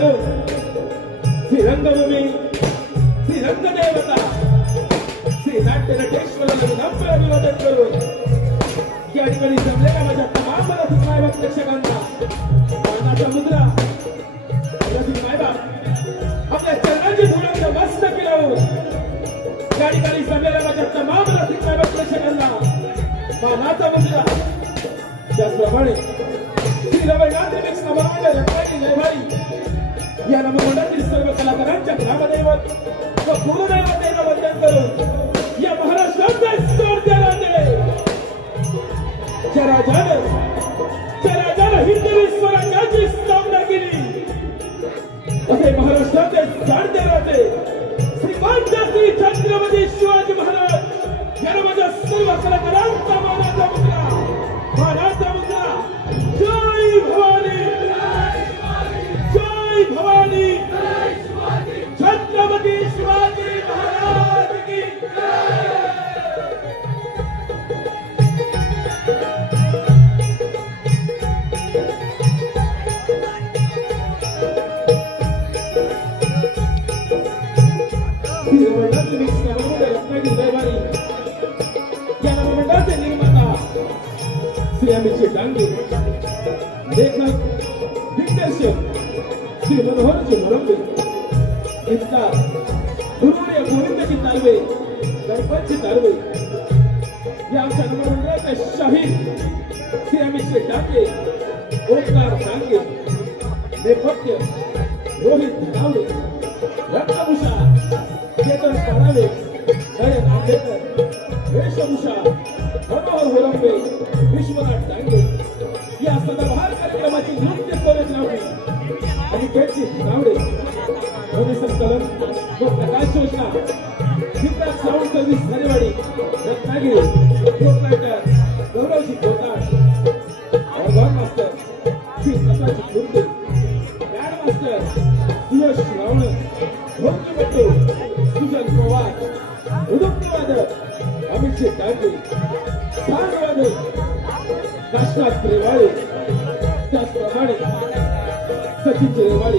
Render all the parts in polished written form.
करून श्री रंगभूमी श्री रंगदेवता श्री नाट्य नटेश्वराला विनम्र अभिवादन करून या ठिकाणी जमलेल्या माझ्या तमाम रसिक मायबाप प्रेक्षकांना मानाचा मुद्रा रसिक मायबाप आपल्या चरणांची धुळा मस्तकी लावून या ठिकाणी जमलेल्या माझ्या तमाम रसिक मायबाप प्रेक्षकांना मानाचा मुद्रा त्याचप्रमाणे श्री रवळनाथ रिमिक्स नवमंडळ रत्नागिरी लयभारी या नवमंडळातील सर्व कलाकारांच्या ग्रामदैवत व कुलदैवतेला वंदन करून या महाराष्ट्राचा सोडते राजे चराचर हिंदवी स्वराज्याची स्थापना केली असे महाराष्ट्राचे जाणते राजे श्रीमंत श्री छत्रपती शिवाजी महाराज या माझ्या सर्व कलाकारांचा मानाचा मुद्रा जय भवानी जय भवानी छत्रपती शिवाजी महाराज की मंडळाचे निर्माता श्री अमित डांगे लेखक दिग्दर्शक श्री मनोहरजी मोरंबे इतका गुरुवर्य गोविंदजी तालवे गणपतजी तालवे या आमच्या नवमंडळाचे शाहीर श्री अमित डांगे ओंकार डांगे नेपथ्य रोहित धावडे रत्नभूषा चेतन पाडावे नयन आंबेडकर वेशभूषा मनोहर मोरंबे विश्वनाथ डांगे या सदाबहार कार्यक्रमाची नृत्य कॉलेज लावली आणि त्यांची गावडे ध्वनी संकलन व प्रकाश योजना चित्रात sound service Dhanewadi Ratnagiri proprietor Gauravji Kotad organ master Shri Prasadji Kurte band master Suyash Ravan ढोलकी सुजन पवार मृदुंगवादक अमित डांगे सारवादक काशनाथ रेवाळे त्याचप्रमाणे सचिन रेवाळे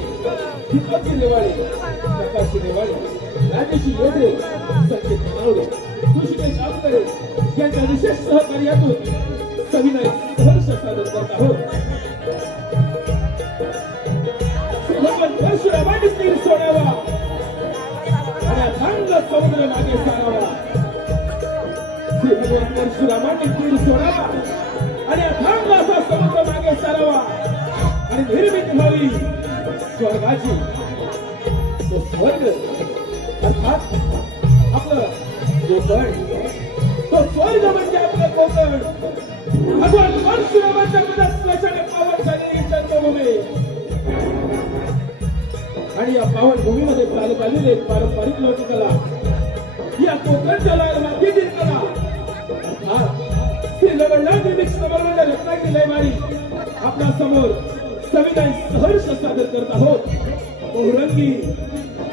दीपक रेवाळे प्रकाश रेवाळे राजेश येडे संकेत नावडे ऋषिकेश आवकरे यांच्या विशेष सहकार्यातून सविनय सहर्ष सादर करत आहोत. भगवान परशुरामांनी तीर सोडावा आणि अथांग समुद्र मागे सारावा. श्री भगवान परशुरामांनी तीर सोडावा आणि अथांग असा समुद्र मागे सारावा आणि निर्मिती व्हावी स्वर्गाची. तो स्वर्ग अर्थात आपलं कोकण. तो स्वर्ग म्हणजे आपलं कोकण. भगवान परशुरामाच्या पदस्पर्शाने पावन झालेली जन्मभूमी आणि या पावन भूमीमध्ये चालत आलेले पारंपरिक लोककला या कोकणच्या लाल मातीतील कला श्री रवळनाथ रिमिक्स नवमंडळ रत्नागिरी लयभारी आपल्या समोर सविनय सहर्ष सादर करत आहोत. बहुरंगी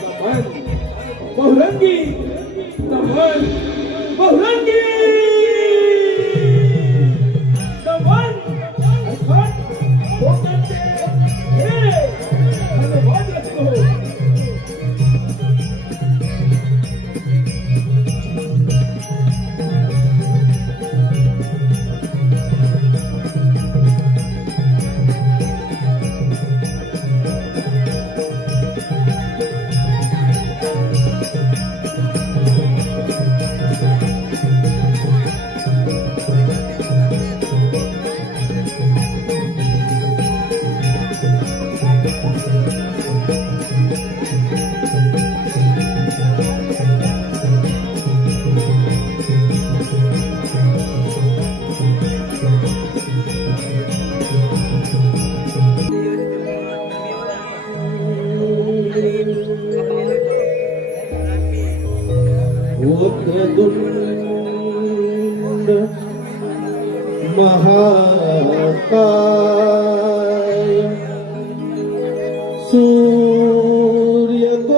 नमन बहुरंगी नमन बहुरंगी नमन अर्थात कोकणचे हे धन्यवाद रचतो. वक्रतुंड महाकाय सूर्यकोटि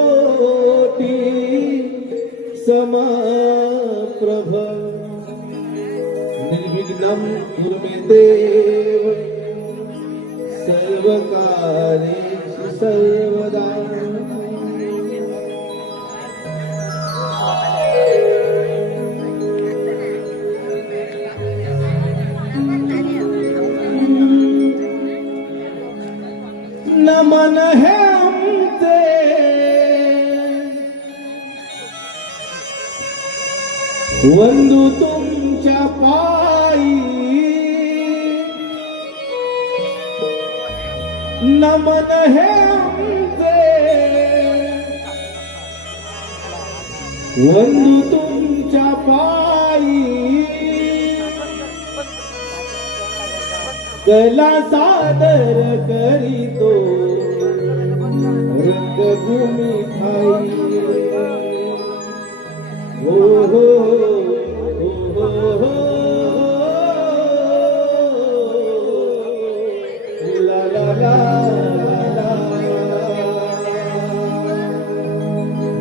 समप्रभ निर्विघ्नं कुरु मे देव सर्वकार्येषु सर्वदा. नमन है आमचे वंदू तुमच्या पायी नमन है आमचे वंदू तुमच्या पायी कला सादर करीतो रंगभूमी ठाई हो हो हो हो ला ला ला ला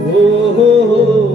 हो हो हो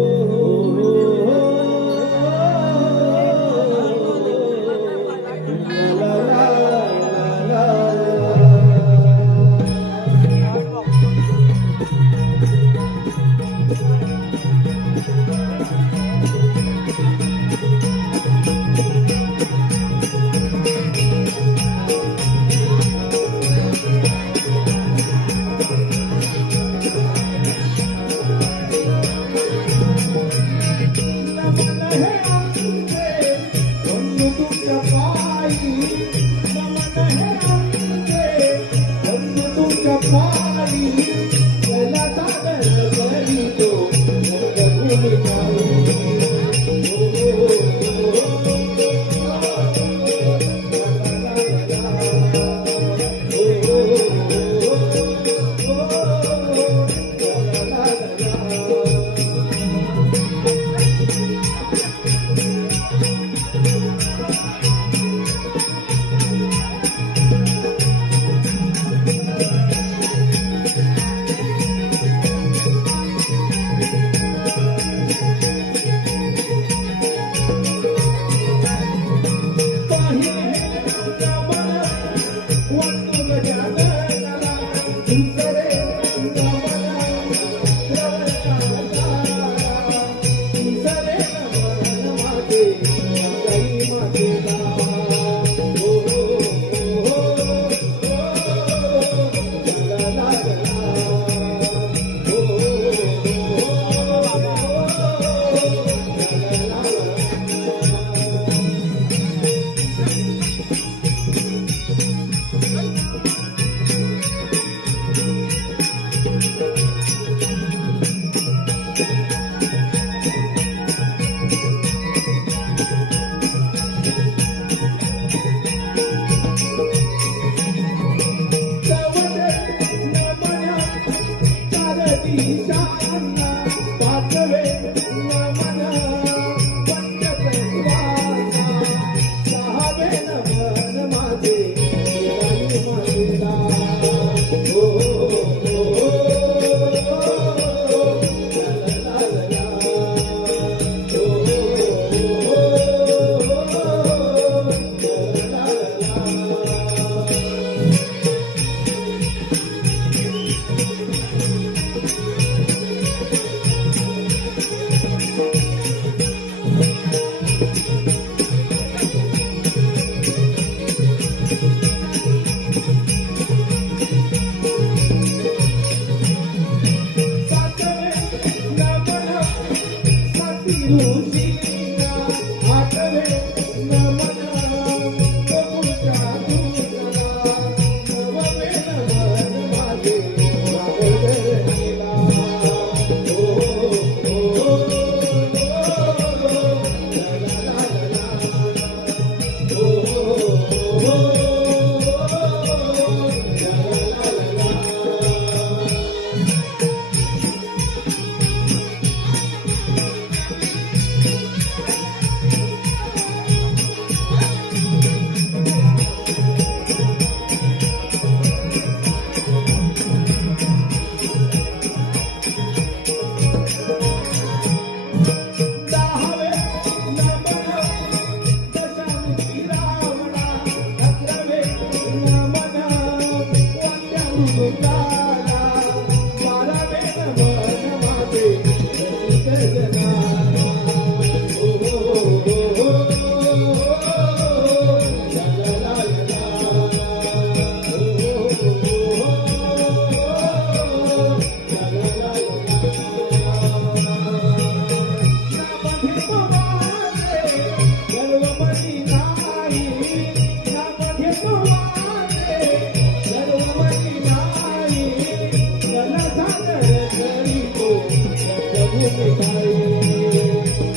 मिठाई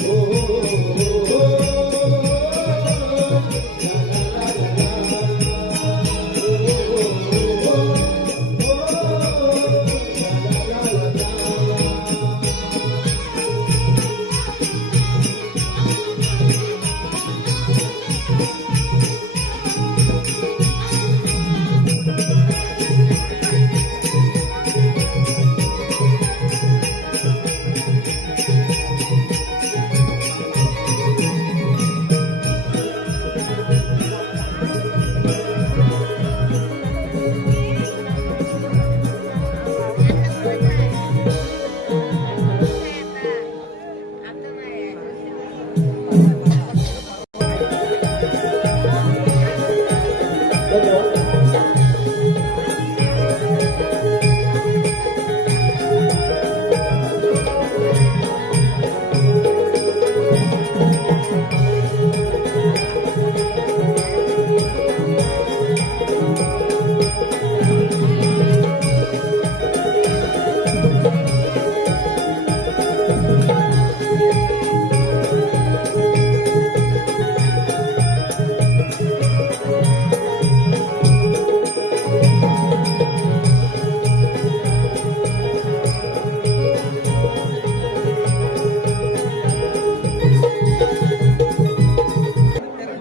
हो हो हो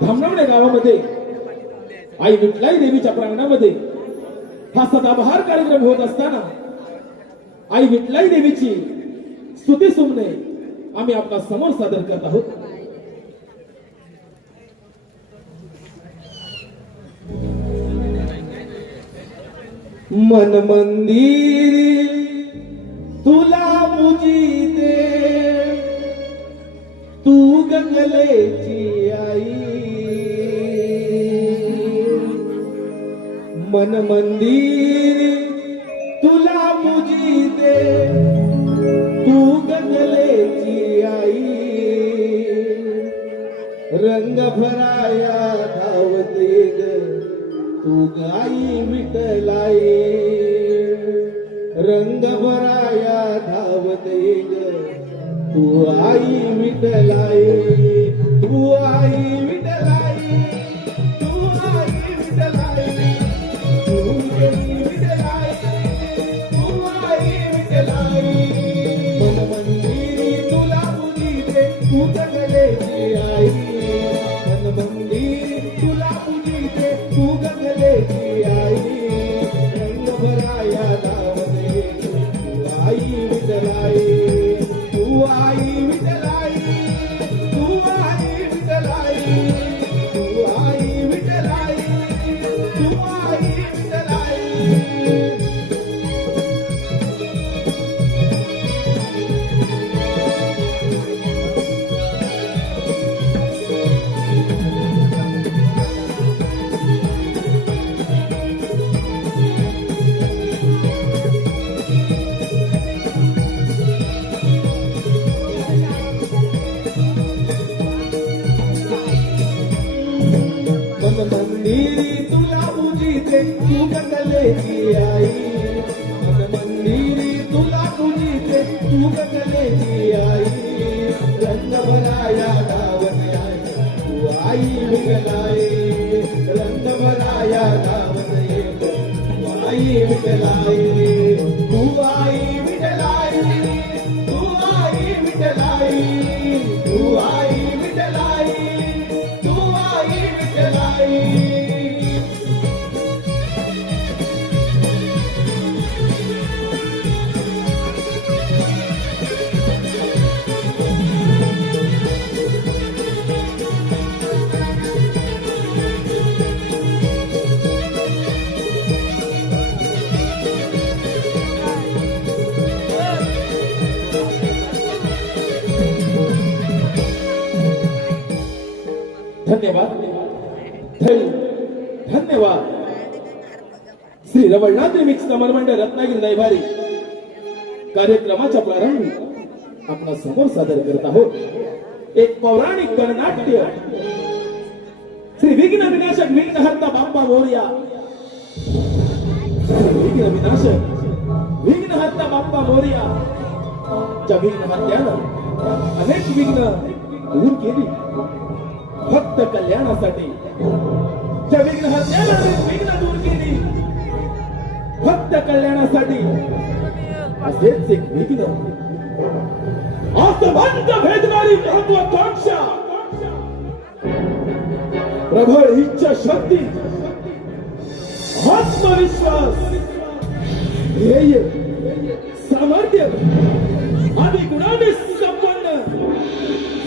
धामणवणे गावामध्ये आई विठलाई देवीच्या प्रांगणामध्ये हा सदाबहार कार्यक्रम होत असताना आई विठलाई देवीची स्तुती सुमने आम्ही आपल्या समोर सादर करत आहोत. मन मंदिर तुला पूजिते तू गंगलेची आई. मन मंदिर तुला पूजिते तू गंगलेची आई. रंग भराया धावते ग तू गाई विठलाई. रंग भराया धावते ग तू आई विठलाई. तू आई विठलाई. तू आई विठलाई. तू आई विठलाई. तू आई विठलाई. मन मंदिरी तुला पूजिते तू गंगलेची आई. मन मंदिरी तुला पूजिते तू गंगलेची आई. रंग भराया धावते तू आई विठलाई. तू आई विठलाई. तू आई विठलाई. तू आई विठलाई. तू आई विठलाई. मन मंदिरी तुला पूजिते तू गंगलेची आई. मन मंदिरी तुला पूजिते तू गंगलेची आई. रंग भराया धावते आई तू आई विठलाई. रंग भराया धावते तू आई विठलाई. तू आई विठलाई. तू आई विठलाई. तू आई विठलाई. तू आई विठलाई. धन्यवाद धन्यवाद. श्री रवळनाथ रिमिक्स कमल मंडळ रत्नागिरी दैभारी कार्यक्रमाच्या प्रारंभी आपण समोर सादर करत आहोत एक पौराणिक गणनाट्य. श्री विघ्न विनाशक विघ्नहर्ता बाप्पा मोरया. विघ्न विनाशक विघ्नहर्ता बाप्पा मोरया त्या विघ्न हत्यानं अनेक विघ्न दूर केली फक्त कल्याणासाठी. त्या विघ्न हत्यानं अनेक विघ्न दूर केली फक्त कल्याणासाठी. असेच एक विघ्न आसमंत भेदणारी महत्वाकांक्षा, प्रबळ इच्छा शक्ती, आत्मविश्वास, ध्येय, सामर्थ्य आदी गुणांनी संपन्न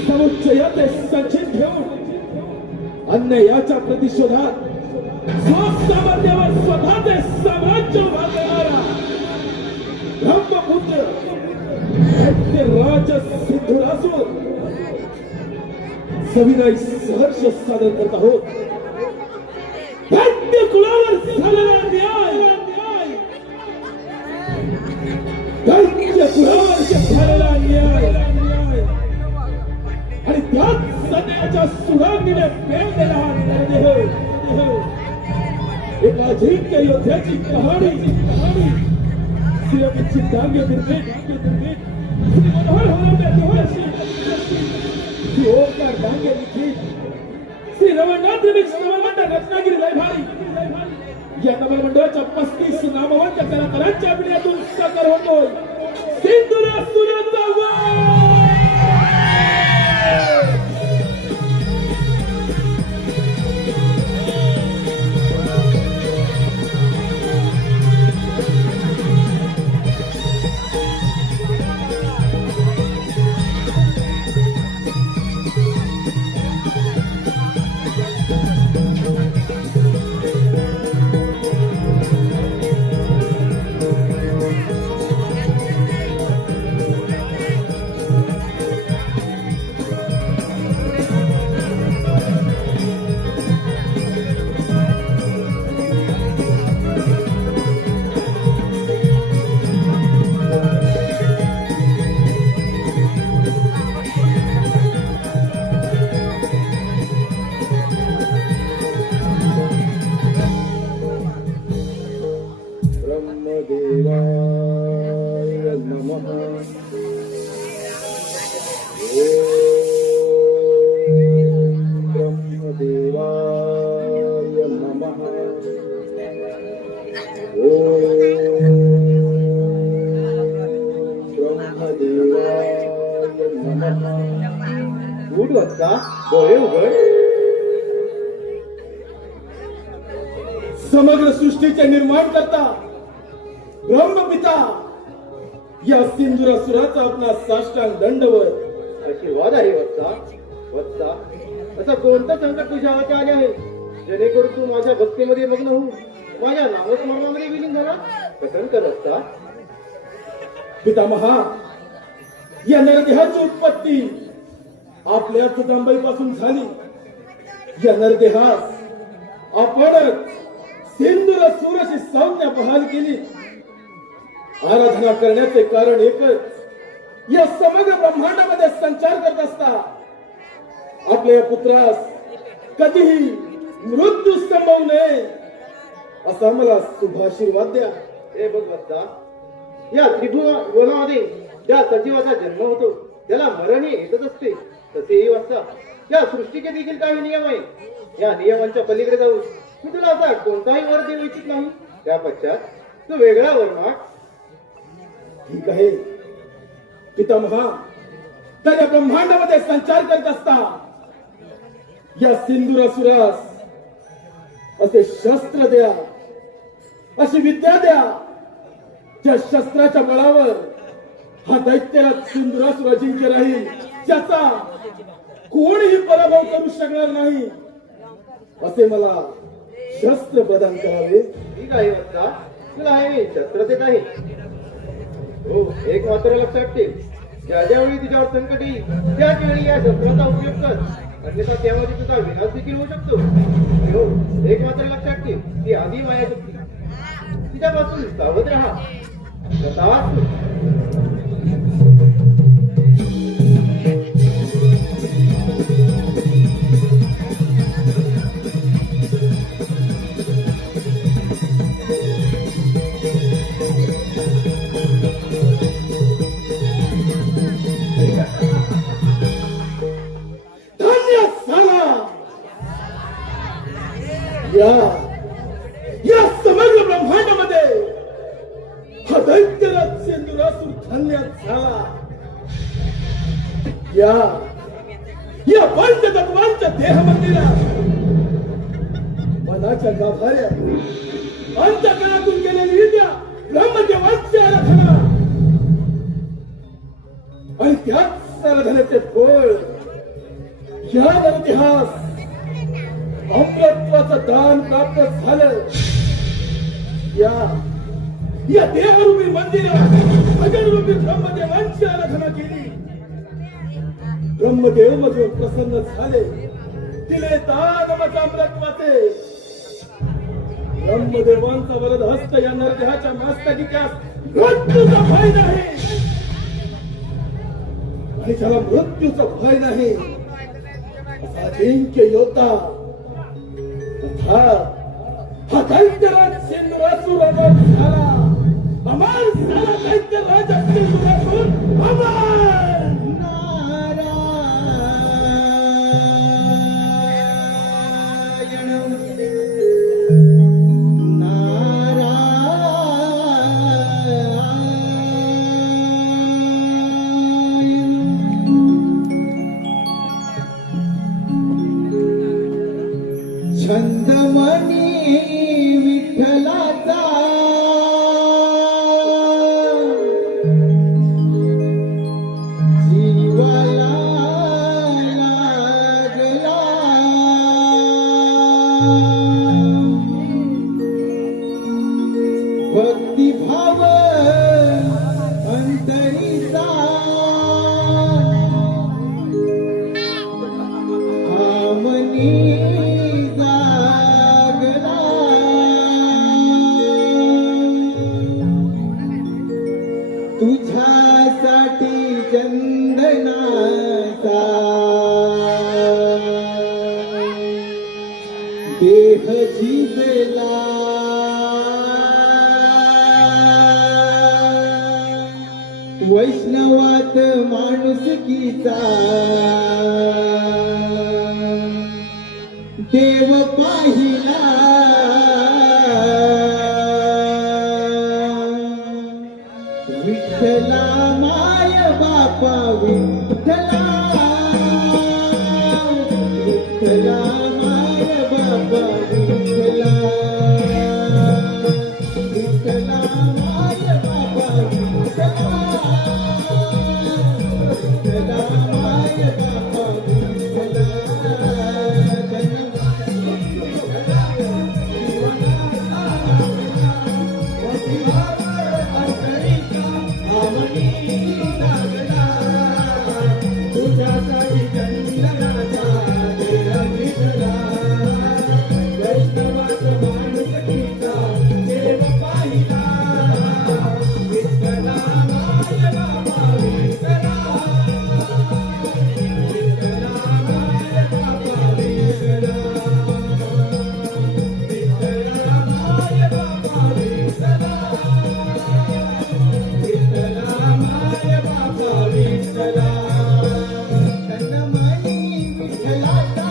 समुच्चयाचे संचित घेऊन अन्यायाच्या प्रतिशोधात स्वसामर्थ्यावर स्वतःचे साम्राज्य उभा करणारा ब्रह्मपुत्र राज सिद्धरासूर सविनय सहर्ष सादर करत आहोत. दैत्य कुळावर झालेला न्याय, दैत्य कुळावर झालेला न्याय आणि त्याच सन्याच्या सुरांगीने पेरलेला हा निर्णय एका अजिंक्य योद्ध्याची कहाणी. श्रीरंगाची डांगे बिरबीट, श्री मनोहर होणाऱ्या देवाशी श्री ओंकार डांगे लिखित, श्री रवळनाथ रिमिक्स नवलमंडळ रत्नागिरी लय भारी या नवलमंडळाच्या 35 नामवंत कलाकारांच्या अभिनयातून साकार होतोय सिंधुरासुराचा वार. समग्र सृष्टीचे निर्माण करता ब्रह्मपिता या सिंधुरासुराचा आपला साष्टांग दंडवत. आशीर्वाद आहे वत्सा. वत्सा, असं कोणतं संकट तुझ्या हाती आले आहे जेणेकरून तू माझ्या भक्तीमध्ये मग्न होऊन माझ्या नामस्मरणामध्ये विलीन झाला? कथन कर वत्सा. पितामहा, या नरदेहाची उत्पत्ती आपल्या जगदंबेपासून झाली. या नरदेहास आपणच सिंधुरासुराची संज्ञा बहाल केली. आराधना करण्याचे कारण एकच, या समग्र ब्रह्मांडामध्ये संचार करत असता आपल्या पुत्रास कधीही मृत्यू संभवू नये असा मला शुभाशीर्वाद द्या. हे बघ वत्सा, या त्रिभुवनामध्ये ज्या सजीवाचा जन्म होतो त्याला मरणही येतच असते. तसेही वत्सा, या सृष्टीचे देखील काही नियम आहे. या नियमांच्या पलीकडे जाऊन मी तुला असा कोणताही वर देऊ इच्छित नाही. त्या पश्चात तू वेगळा वर माग. ठीक आहे पितामहा, तर या ब्रह्मांडामध्ये संचार करत असता या सिंधुरासुरास असे शस्त्र द्या, अशी विद्या द्या, ज्या शस्त्राच्या बळावर हा दैत्यराज सिंधुरासुर अजिंक्य राहील, ज्याचा कोणीही पराभव करू शकणार नाही. असे मला शस्त्र प्रदान करावे. ठीक आहे वत्सा, तुला हे शस्त्र देत आहे. हो, एक मात्र लक्षात ठेव, ज्या ज्यावेळी तुझ्यावर संकट येईल त्याच वेळी या शस्त्राचा उपयोग कर, अन्यथा त्यामध्ये तुझा विनाश देखील होऊ शकतो. हो, एक मात्र लक्षात ठेव, ती आधी माया शक्ती, तिच्यापासून सावध राहा. तथास्तु. या समग्र ब्रह्मांडामध्ये हा दैत्यराज सिंधुरासूर धन्यात झाला. या पंचतत्वांच्या देह मंदिरात मनाच्या गाभाऱ्यात अंतःकरणातून गेलेली विद्या ब्रह्मदेवाची आराधना आणि त्याच आराधनेचे फळ या इतिहास अमृतत्वाचं दान प्राप्त झालं. या देहरूपी मंदिरात भजनरूपी ब्रह्मदेवांची आराधना केली. ब्रह्मदेव मजूर प्रसन्न झाले. दिले दान अमृतत्वाचे. ब्रह्मदेवांचा वरद हस्त या नरदेहाच्या मस्तकी त्यास मृत्यूचा भय नाही आणि ज्याला मृत्यूचा भय नाही असा अजिंक्य योद्धा हा दैत्यराज सिंधुरासूर झाला. अमर झाला दैत्यराज सिंधुरासूर अमर. छंदमणी विठ्ठलाचा जीवाला लागला. भक्तिभाव अंतरीचा आमनी तुझ्यासाठी चंदनाचा देह झिजला. वैष्णवात माणुसकीचा देव पाहिला. विठ्ठला माय बापा विठ्ठला. विठ्ठला माय बापा विठ्ठला. विठ्ठला माय बापा विठ्ठला. विठ्ठला माय बापा विठ्ठला. तुझ्यासाठी चंदनाचा देह झिजला. वैष्णवाचा माणुसकीचा देव पाहिला. विठ्ठला माय बाबा विठ्ठला. विठ्ठला माय बाबा विठ्ठला. विठ्ठला माय बाबा विठ्ठला. विठ्ठला माय बाबा विठ्ठला. छंदमणी विठ्ठलाचा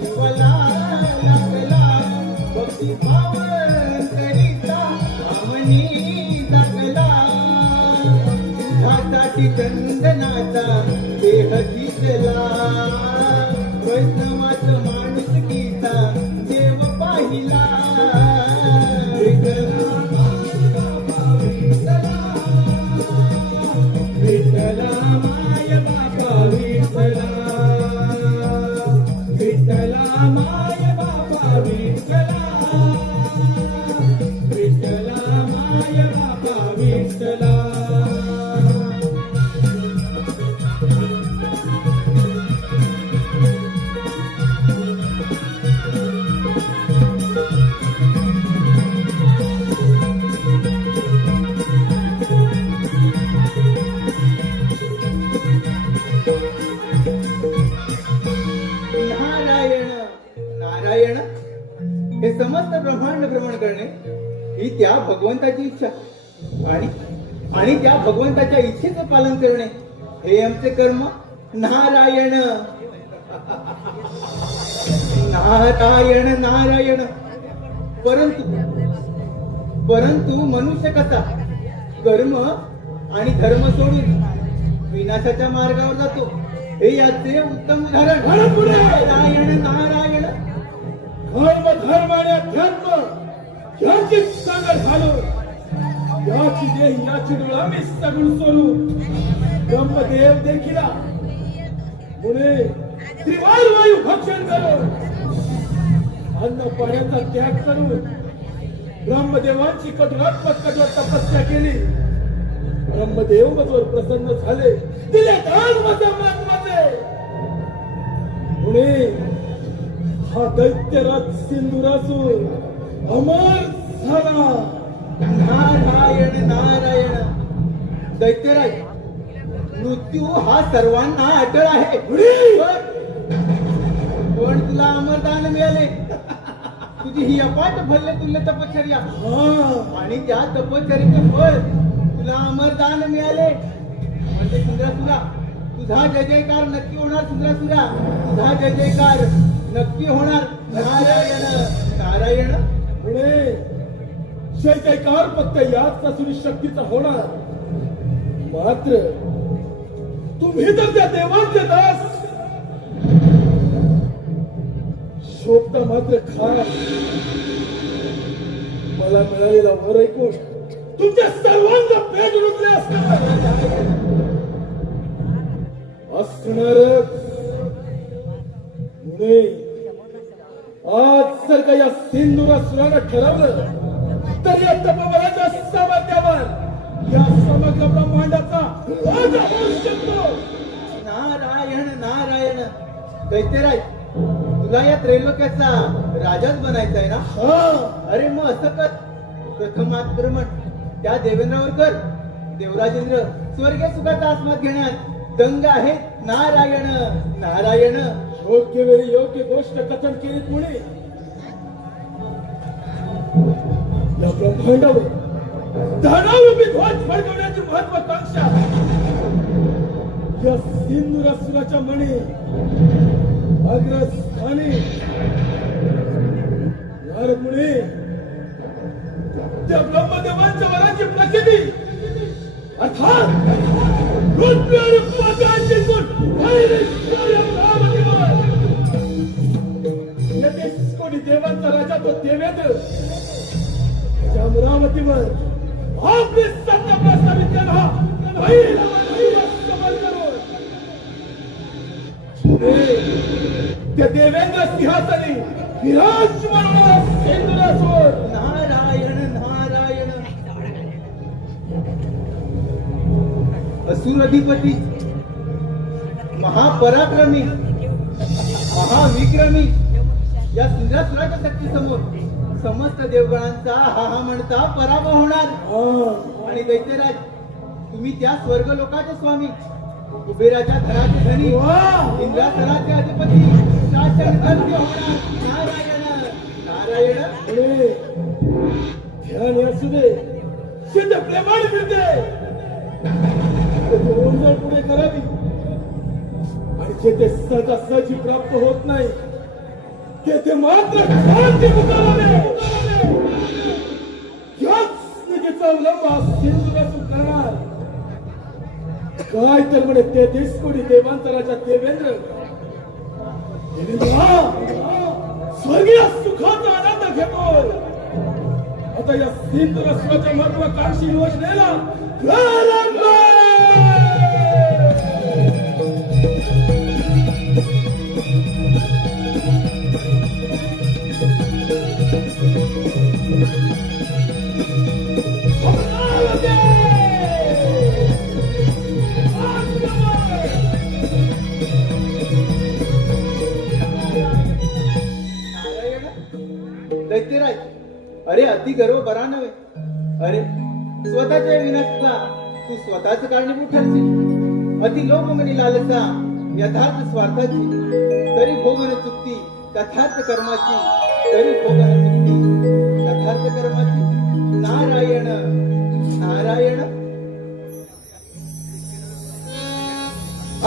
जीवाला लागला. भक्तिभाव अंतरीचा आमनी जागला. तुझ्यासाठी चंदनाचा देह झिजला. वैष्णवाचा माणुसकीचा देव पाहिला. विठ्ठला माय बाबा विठ्ठला. विठ्ठला माय बाबा विठ्ठला. विठ्ठला माय बाबा विठ्ठला. विठ्ठला माय बाबा विठ्ठला. नारायण नारायण हे समस्त ब्रह्मांड भ्रमण करणे ही त्या भगवंताची इच्छा आणि त्या भगवंताच्या इच्छेचं पालन करणे हे आमचे कर्म. नारायण नारायण नारायण परंतु मनुष्य कसा कर्म आणि धर्म सोडून विनाशाच्या मार्गावर जातो हे याचे उत्तम उदाहरण. आणि पुढे नारायण नारायण. धर्म आणि अध्यात्म याची सांगड घालून याची देही याची डोळा मी सगळं सोडून ब्रह्मदेव देखीला पुढे त्रिवार वायू भक्षण करून अन्न पाण्याचा त्याग करून ब्रह्मदेवांची कठोरात्मक कठोर तपस्या केली. ब्रह्मदेव मजवर प्रसन्न झाले. दिले मध्ये पुढे हा दैत्यराज सिंधुरासूर अमर झाला. नारायण नारायण. दैत्यराज मृत्यू हा सर्वांना अटळ आहे. पण तुला अमरदान मिळाले. तुझी ही अपाट फल्ले तुल्य तपश्चर्या आणि त्या तपश्चर्याचे फळ तुला अमरदान मिळाले. म्हणजे सुंदरासुरा तुझा जय जयकार नक्की होणार. सुंदरासुरा तुझा जय जयकार नक्की होणार. नारायण नारायण. पुढे जय जयकार फक्त याच नसून शक्तीचा होणार. मात्र तुम्ही तर त्या देवांचे दास शोभता मात्र खा. मला मिळालेला वर ऐकून तुमच्या सर्वांना पेट रुजले असणारच. आज जर का या सिंधुरासुरानं ठरवलं तर या तपोबलाच्या सामर्थ्यावर या समग्र ब्रह्मांडाचा राजा होऊ शकतो. नारायण नारायण. दैत्यराज तुला या त्रैलोक्याचा राजाच बनायचा आहे ना. अरे मग असं कर. प्रथम आक्रमण त्या देवेंद्रावर कर. देवराजेंद्र स्वर्गीय सुखाचा आस्वाद घेण्यात दंग आहेत. नारायण नारायण. योग्य वेळी योग्य गोष्ट कथन केली. पुणे या ब्रह्मांडावर दानवरूपी ध्वज फडकवण्याची महत्वाकांक्षा या सिंधुरासुराच्या मणी अग्रस्थानी. पुढे त्या ब्रह्मदेवांच्या वराची प्रसिद्धी अर्थात रुद्र आणि पाताळाची गुण कोणी देवांचा राजा तो देवेंद्र त्या अमरावतीवर आपली सत्ता प्रस्थापित केला. त्या देवेंद्र सिंहासनी विराजमान सिंधुरासूर. नारायण नारायण. असुर अधिपती महापराक्रमी महाविक्रमी या सिंधुरासुराच्या शक्ती समोर समस्त देवगणांचा हा म्हणता पराभव होणार. आणि दैत्यराज तुम्ही त्या स्वर्ग लोकाचे स्वामी कुबेराच्या धनाचे धनी इंद्रासनाचे अधिपती शासन धन्य होणार. नारायण नारायण. ध्यान असू दे सिद्ध प्रेमाने मिळते ओंजळ पुढे करावी. आणि जेथे सहजासहजी प्राप्त होत नाही तेथे मात्र क्रांती उतरवणे याच निधीचा अवलंब सिंधुरासूर करणार. काय तर म्हणे 33 कोटी देवांचा राजा देवेंद्र स्वर्गीय सुखाचा आनंद घेतो. आता या सिंधुरासुराच्या महत्वाकांक्षी योजनेला प्रारंभ. दैत्यराज अरे अति गर्व बरा नव्हे. अरे स्वतःच्या विनाशाचा तू स्वतःच कारणीभूत ठरशील. अति लोभमनी लालसा यथार्थ स्वार्थाची तरी भोगन चुकती तथार्थ कर्माची. तरी भोगन चुकती तथार्थ कर्माची. नारायण नारायण.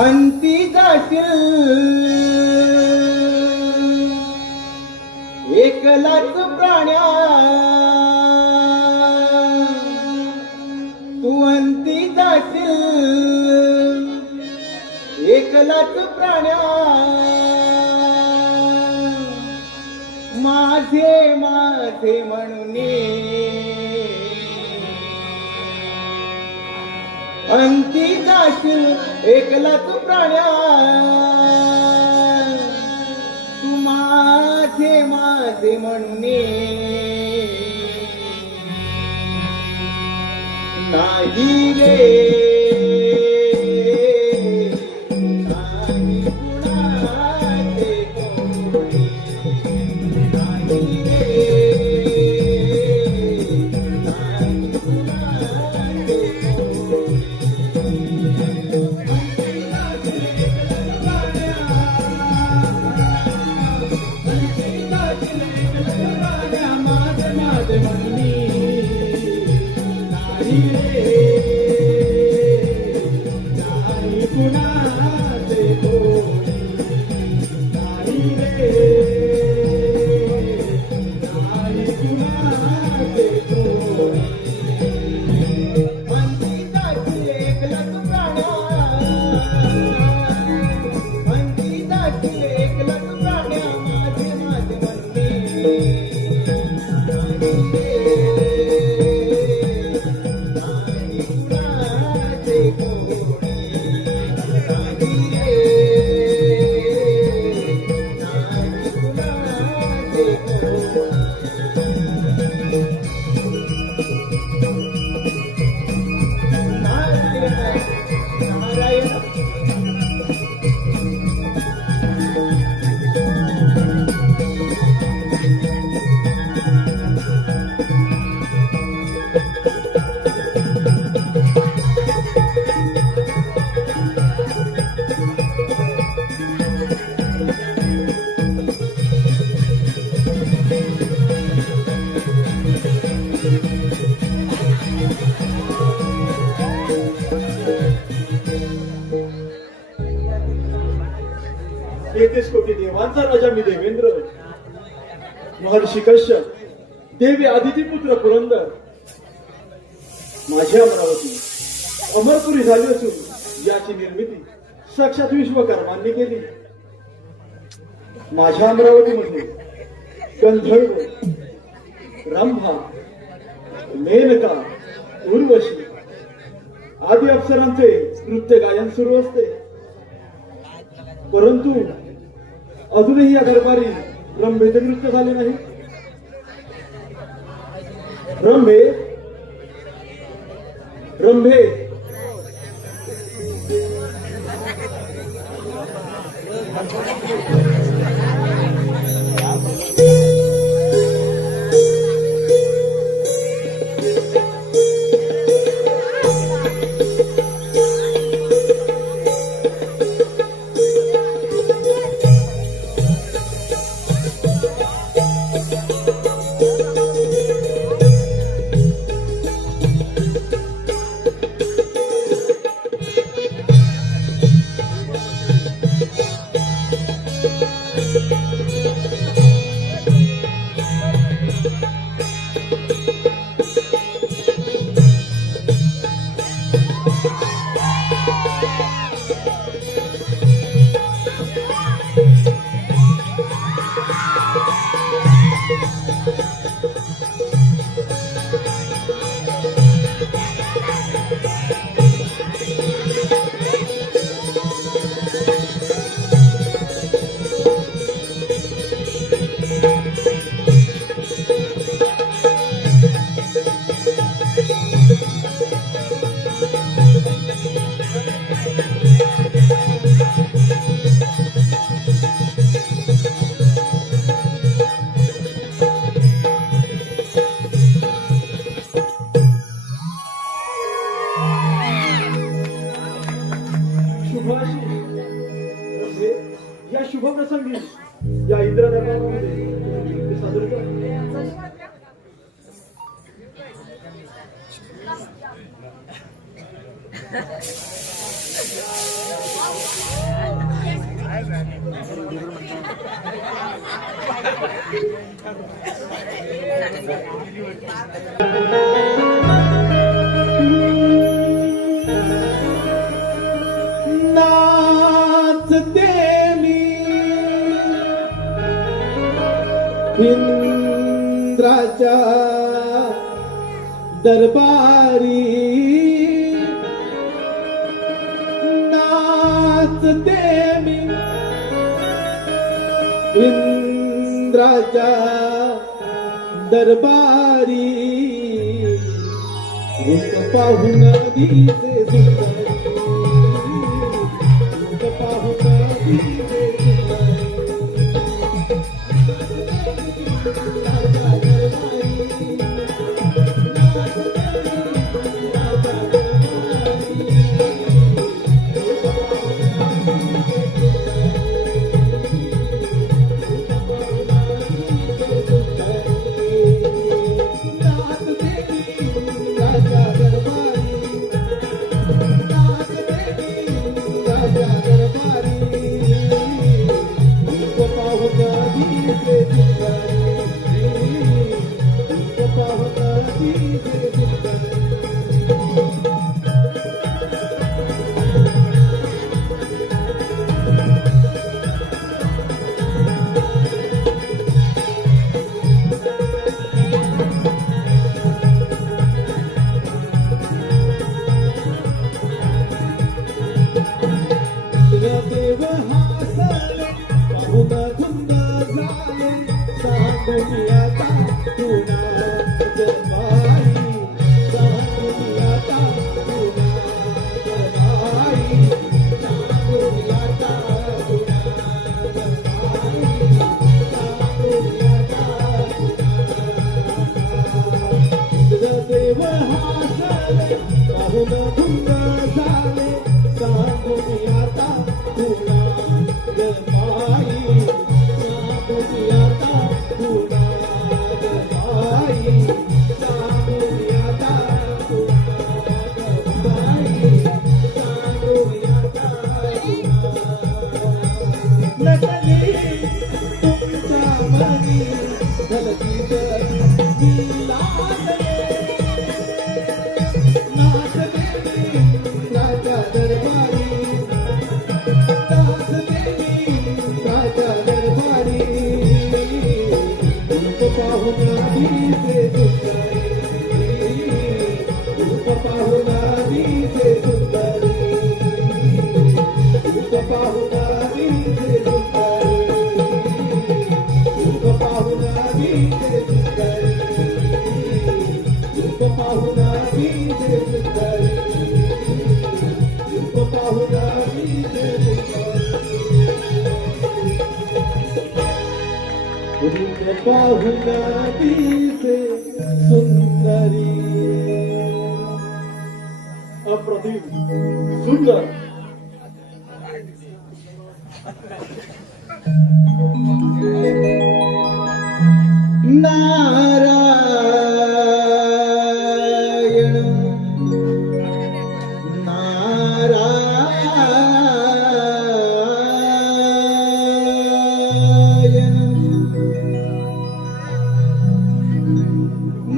अंती जाशील एकलाच प्राण प्राण्या तू अंती जाशील एकलाच प्राण्या माझे माझे म्हणून अंती जाशील एकलाच प्राण्या तू माझे माझे म्हणून नाही रे नाही कुणाचे कोणी नाही रे नाही कुणाचे तेहतीस कोटी देवांचा राजा मी देवेंद्र महर्षी कश्यप देवी आदिती पुत्र पुरंदर माझी अमरावती अमरपुरी झाली असून याची निर्मिती साक्षात विश्वकर्मांनी केली. माझ्या अमरावतीमध्ये गंधर्व रंभा मेनका उर्वशी आदी अप्सरांचे नृत्य गायन सुरू असते. परंतु अजूनही या दरबारी रंभेचे नृत्य झाले नाही. रंभे रंभे या शुभ प्रसंगी या इंद्र दरबारामध्ये सादर कर. नाचते मी इंद्राच्या दरबारी, नाचते मी इंद्राच्या दरबारी, रूप पाहून दिसे सुंदरी, रूप पाहून दिसे देव हासले पाहुन धुंद झाले, सांगून आता तुना जबाई, सांगून आता तुना जबाई, सांगून आता तुना जबाई, सांगून आता तुना देव हासले पाहुन धुंद झाले, सांगून आता तुना जबाई, सांगून आता तुना जबाई, सांगून आता तुना जबाई, सांगून आता तुना नटली तुमच्या मनी झलकी मी लागले, नाचते मी राजा दरबारी, राजा दरबारी, रूप पाहुन दिसे सुंदरी, रूप पाहुन दिसे सुंदरी, रूप पाहुन दिसे सुंदरी, रूप पाहुन दिसे सुंदरी, रूप पाहुन दिसे सुंदरी, रूप पाहुन दिसे रूप पाहुन दिसे सुंदरी. अप्रतिम सुंदर. नारायण नारायण,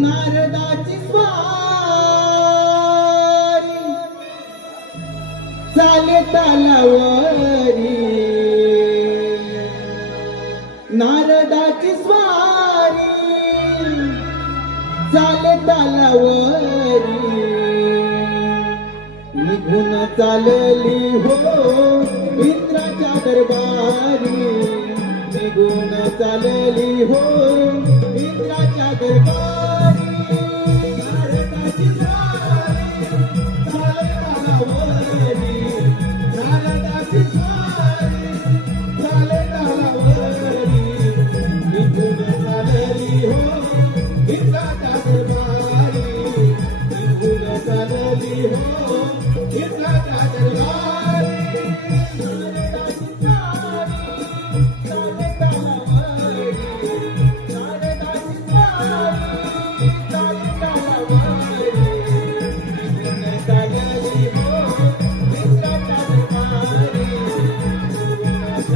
नारदाची स्वारी चाले तालावरी, नारदाची स्वारी चाले तालावरी, निघून चालली हो इंद्राच्या दरबारी, निघून चालली हो इंद्राच्या दरबारी, नारदाची स्वारी चाले तालावरी, नारदाची स्वारी चाले तालावरी, निघून चालली हो इंद्राच्या दरबारी, निघून चालली हो इंद्राच्या दरबारी, नारदाची स्वारी चाले तालावरी, नारदाची स्वारी चाले तालावरी, निघून चालली हो इंद्राच्या दरबारी, निघून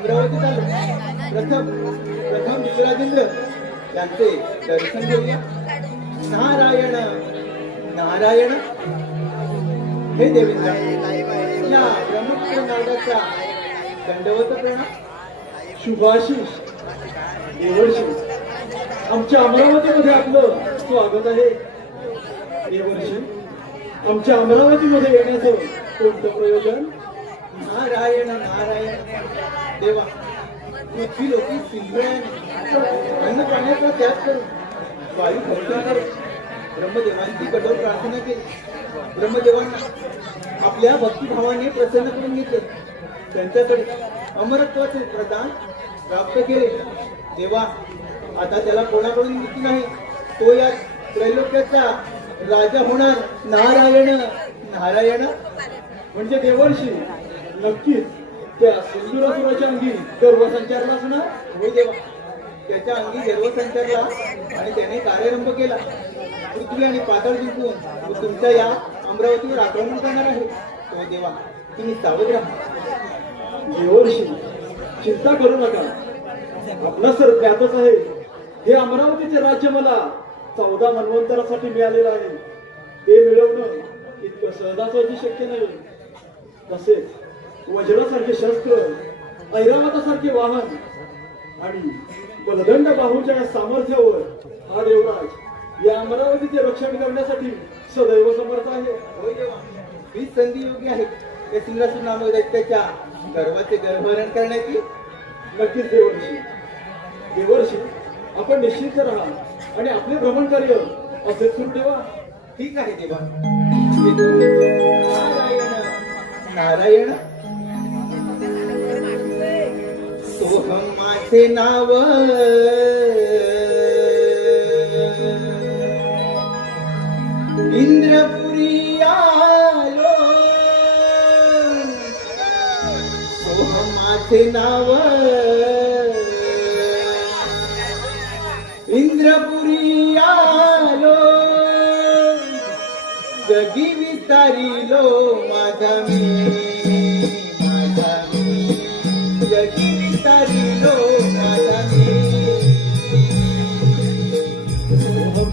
अमरावतीत आलो. प्रथम विश्वराजेंद्र यांचे दर्शन घेऊया. नारायण नारायण. हे देवेंद्र, या ब्रह्मपुत्र नारदाचा दंडवत प्रणाम. शुभाशीष देवर्षी, आमच्या अमरावतीमध्ये आपलं स्वागत आहे. देवर्षी, आमच्या अमरावतीमध्ये येण्याचं कोणतं प्रयोजन? नारायण नारायण. देवा, पृथ्वी लोकी सिंधुयाने अन्न पाण्याचा त्याग करून वायू भक्षण करून ब्रह्मदेवांची कठोर प्रार्थना केली. ब्रह्मदेवांना आपल्या भक्तिभावाने प्रसन्न करून घेतले. त्यांच्याकडे अमरत्वाचे प्रदान प्राप्त केले. देवा, आता त्याला कोणाकडून भीती नाही. तो या त्रैलोक्याचा राजा होणार. नारायण नारायण. म्हणजे देवर्षी, नक्कीच त्या सिंधुरासुराच्या अंगी गर्व संचारलाच ना? होय देवा, त्याच्या अंगी गर्व संचारला आणि त्याने कार्यारंभ केला. पृथ्वी आणि पाताळ जिंकून तो तुमच्या या अमरावतीवर आक्रमण करणार आहे. तो देवा, तुम्ही सावध राहा. देवर्षी, चिंता करू नका. आपला सर ज्ञातच आहे, हे अमरावतीचे राज्य मला 14 मन्वंतरासाठी मिळालेलं आहे. ते मिळवणं इतकं सहजासहजी शक्य नाही. तसेच वज्रासारखे शस्त्र, ऐरावतासारखे वाहन आणि बलदंड बाहूच्या या सामर्थ्यावर हा देवराज या अमरावतीचे रक्षण करण्यासाठी सदैव समर्थ आहे. होय देवा, ही संधी योग्य आहे या सिंहासूर नामक दैत्याच्या गर्वाचे गर्भहरण करण्याची. नक्कीच देवर्षी. देवर्षी, आपण निश्चित राहा आणि आपले भ्रमण कार्य असेच सुरू ठेवा. ठीक आहे देवा. नारायण नारायण. सोहम माझे नाव, इंद्रपुरी आलो. सोहम माझे नाव, इंद्रपुरी आलो. जगी विस्तारिलो माझा मी, जगी विस्तारिलो माझा मी.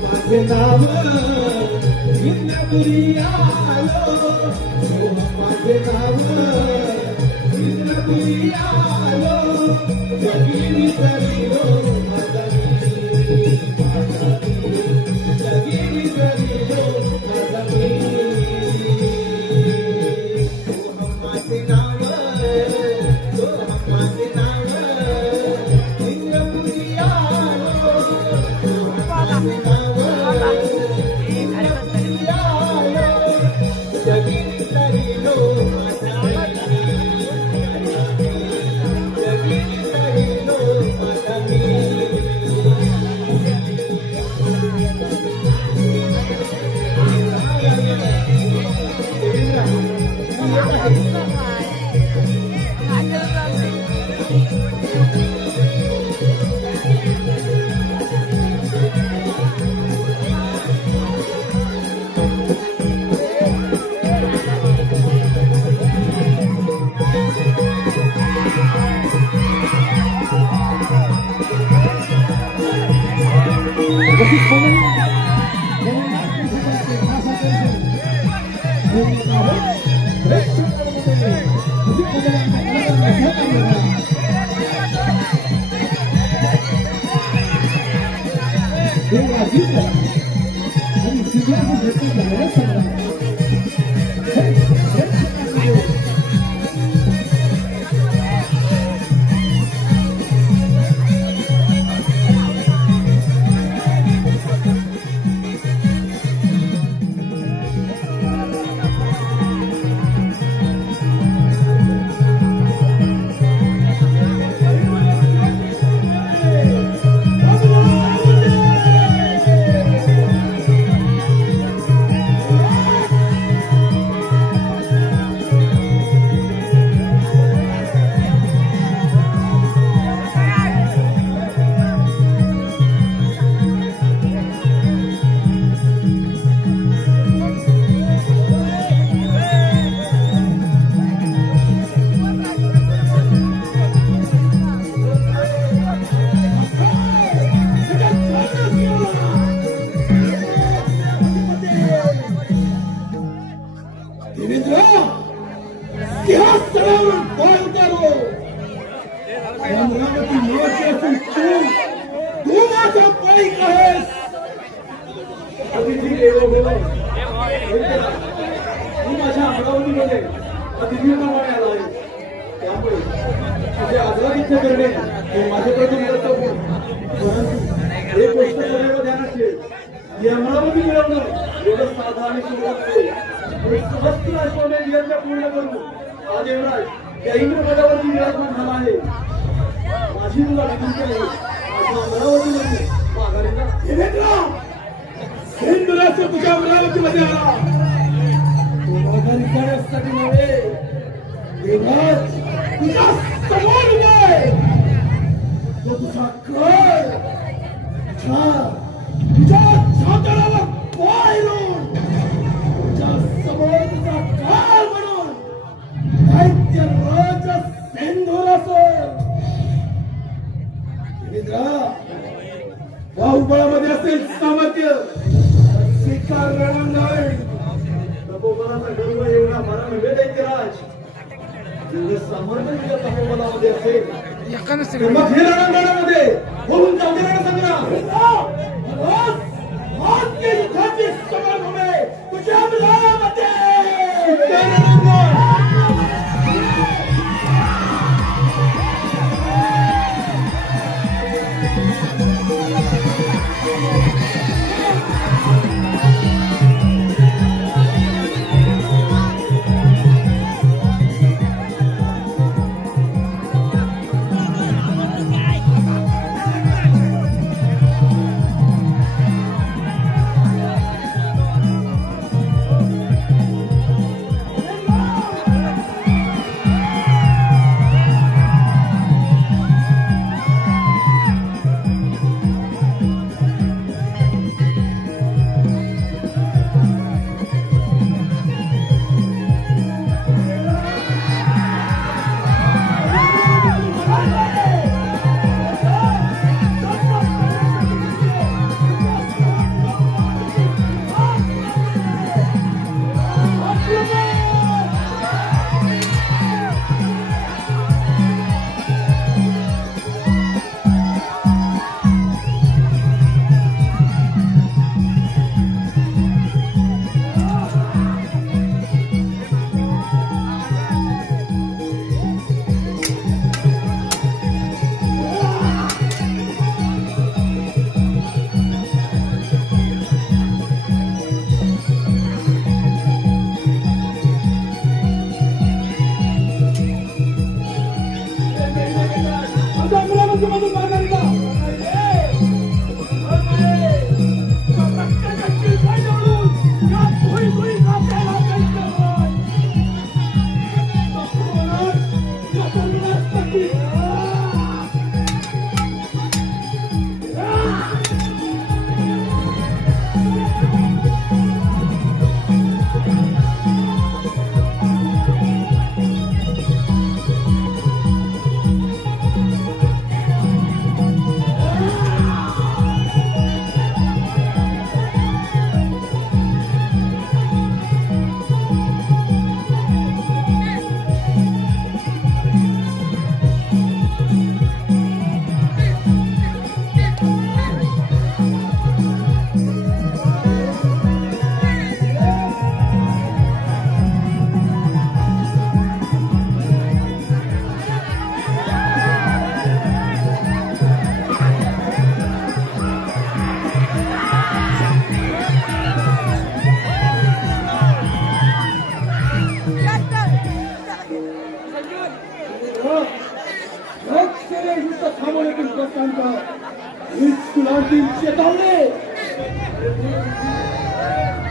माझे नाव इंद्रपुरी आलो. माझे नाव इंद्रपुरी आलो. जगी विस्तारिलो माझा मी, जगी विस्तारिलो माझा मी. माझे नाव, माझे नाव इंद्रपुरी आलो. माझे नाव इंद्रपुरी आलो. जगी विस्तारिलो माझा मी, जगी विस्तारिलो माझा मी. अमरावती निवासी असून तू माझा पाईक आहेस. अतिथी देवो भव. मी माझ्या अमरावतीमध्ये अतिथी प्रमाणे आला आहे. त्यामुळे तुझे आदरातिथ्य करणे हे माझे प्रथम कर्तव्य. परंतु एक गोष्ट सदैव ध्यानात ठेव, ही अमरावती मिळवणं एवढं साधा आणि सुरुवात नाही. समस्त राष्ट्राने नियंत्रण पूर्ण करून आज युवराज या इंद्रपदावरती विराजमान झाला आहे. माझी तुला विनंती आहे, माझ्या अमरावतीमध्ये माघारी जा. हिंदुराष्ट्र तुझ्या अमरावतीमध्ये आला. तो माघारी जाण्यासाठी नव्हे, देवराज तुझ्या समोर उभाय. तो तुझा कर तुझ्या छाताळावर पाय रोवून तुझ्या समोर तुझा काळ म्हणून दैत्य राजा सिंधुरासुर. देवेंद्रा, बाहुबळामध्ये असेल सामर्थ्य, स्वीकार रणांगण. तपोबलाचा गर्व एवढा बरा नव्हे दैत्यराज. जेवढं सामर्थ्य तुझ्या तपोबलामध्ये असेल तर मग हे रणांगणामध्ये होऊन जाऊ दे रणसंग्राम. आजच्या युद्धाची समरभूमी तुझ्या अमरावती.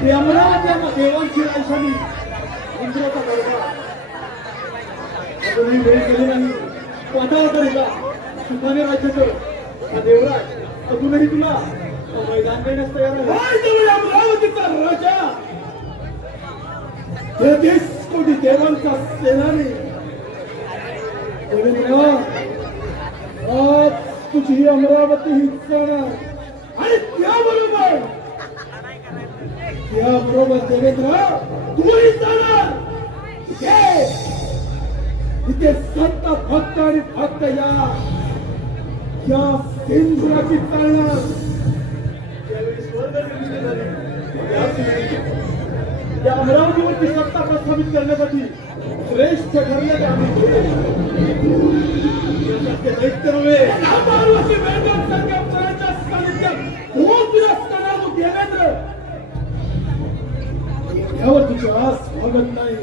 ते अमरावती देवांची राजधानी इंद्राचा दरबार अजूनही वेळ गेली नाही. पाठावर जा सुखाने राज्य कर. हा देवराज अजूनही तुला मैदान देण्यास तयार आहे. अमरावतीचा राजा 33 कोटी देवांचा सेनानी. आज तुझी अमरावती ही जाणार आणि त्याबरोबर देवेंद्र तूही जाणार. इथे संत भक्त आणि भक्त या सिंधुराची चालणार. ज्यावेळी स्वर्ग निर्मिती झाली, त्याच वेळी या अमरावतीवरची सत्ता प्रस्थापित करण्यासाठी श्रेष्ठ ठरलेले आम्ही होते. यासारखे दैत्य नव्हे. नामावरती वेदवंतांच्या पुराच्या सानिध्यात मोठा असताना तू देवेंद्र यावर तुझी आस भागत नाही.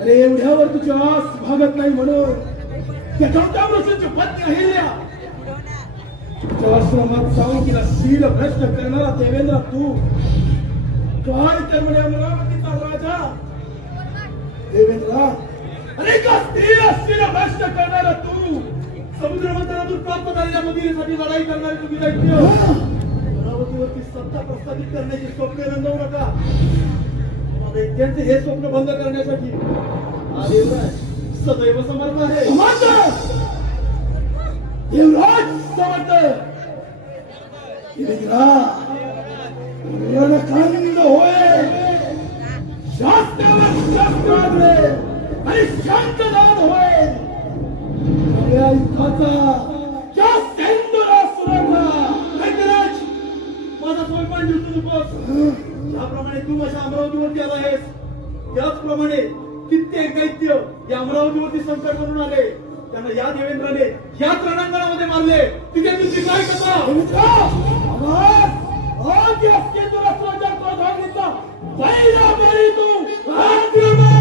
अरे एवढ्यावर तुझी आस भागत नाही म्हणून त्या गौतम ऋषींची पत्नी अहिल्या तुझ्या आश्रमात जाऊन तिला शील भ्रष्ट करणारा देवेंद्र तू काय तर म्हणे अमरावतीचा राजा देवेंद्र. अरे का स्त्रीला शील भ्रष्ट करणारा तू समुद्र मंथनातून प्राप्त झालेल्या मदिरेसाठी लढाई करणारे तुम्ही दैत्य. अमरावतीवरती सत्ता प्रस्थापित करण्याची स्वप्ने रंगवू नका. दैत्यांचे हे स्वप्न बंद करण्यासाठी हा देवराज सदैव समर्थ आहे. देवराज समर्थ रणखंड होय. शास्त्रावर शास्त्राग्रे आणि शांतदान होय. नव्या युद्धाचा या सेंदुरासुराचा. दैत्यराज, माझा स्वयंपाक दिवशी नकोस. ज्याप्रमाणे तू माझ्या अमरावतीवरती आला आहेस, त्याचप्रमाणे कित्येक दैत्य या अमरावतीवरती संकट बनून आले. त्यांना या देवेंद्राने याच रणांगणामध्ये मारले. तिथे तुझी काय कथा? आज या सेंदुरासुराच्या क्रोधावर घेतला पहिला बळी तू आक्रमण.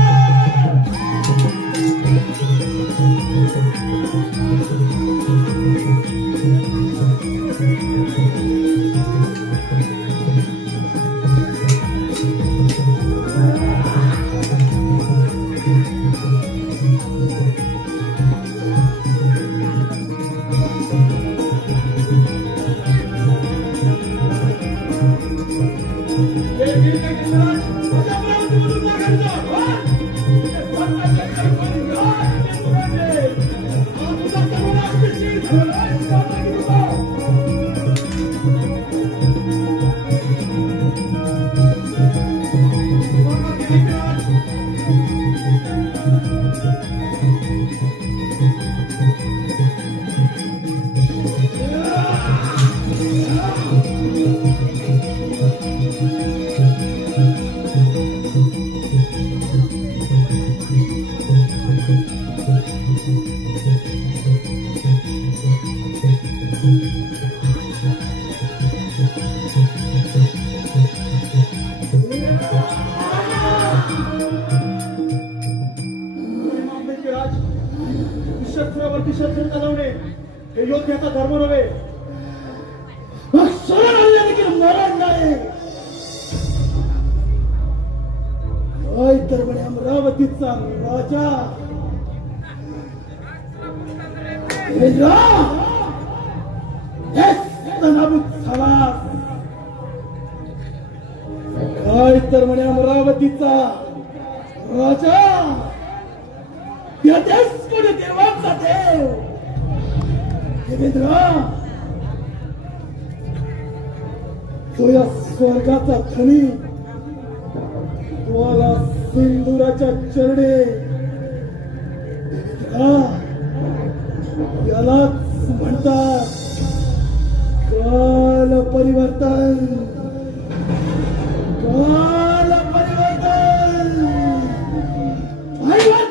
शस्त्रावरती शस्त्र चालवणे हे योग्याचा धर्म नव्हे. शरण आणलं देखील मरण नाही. काय तर म्हणे अमरावतीचा राजा देवेंद्र नाबूद झाला. काय तर म्हणे अमरावतीचा राजा कोणी देवाचा देव देवेंद्र तो या स्वर्गाचा धनी तुम्हाला सिंदुराच्या चरणे यालाच म्हणतात काल परिवर्तन. काल परिवर्तन. परिवर्तन.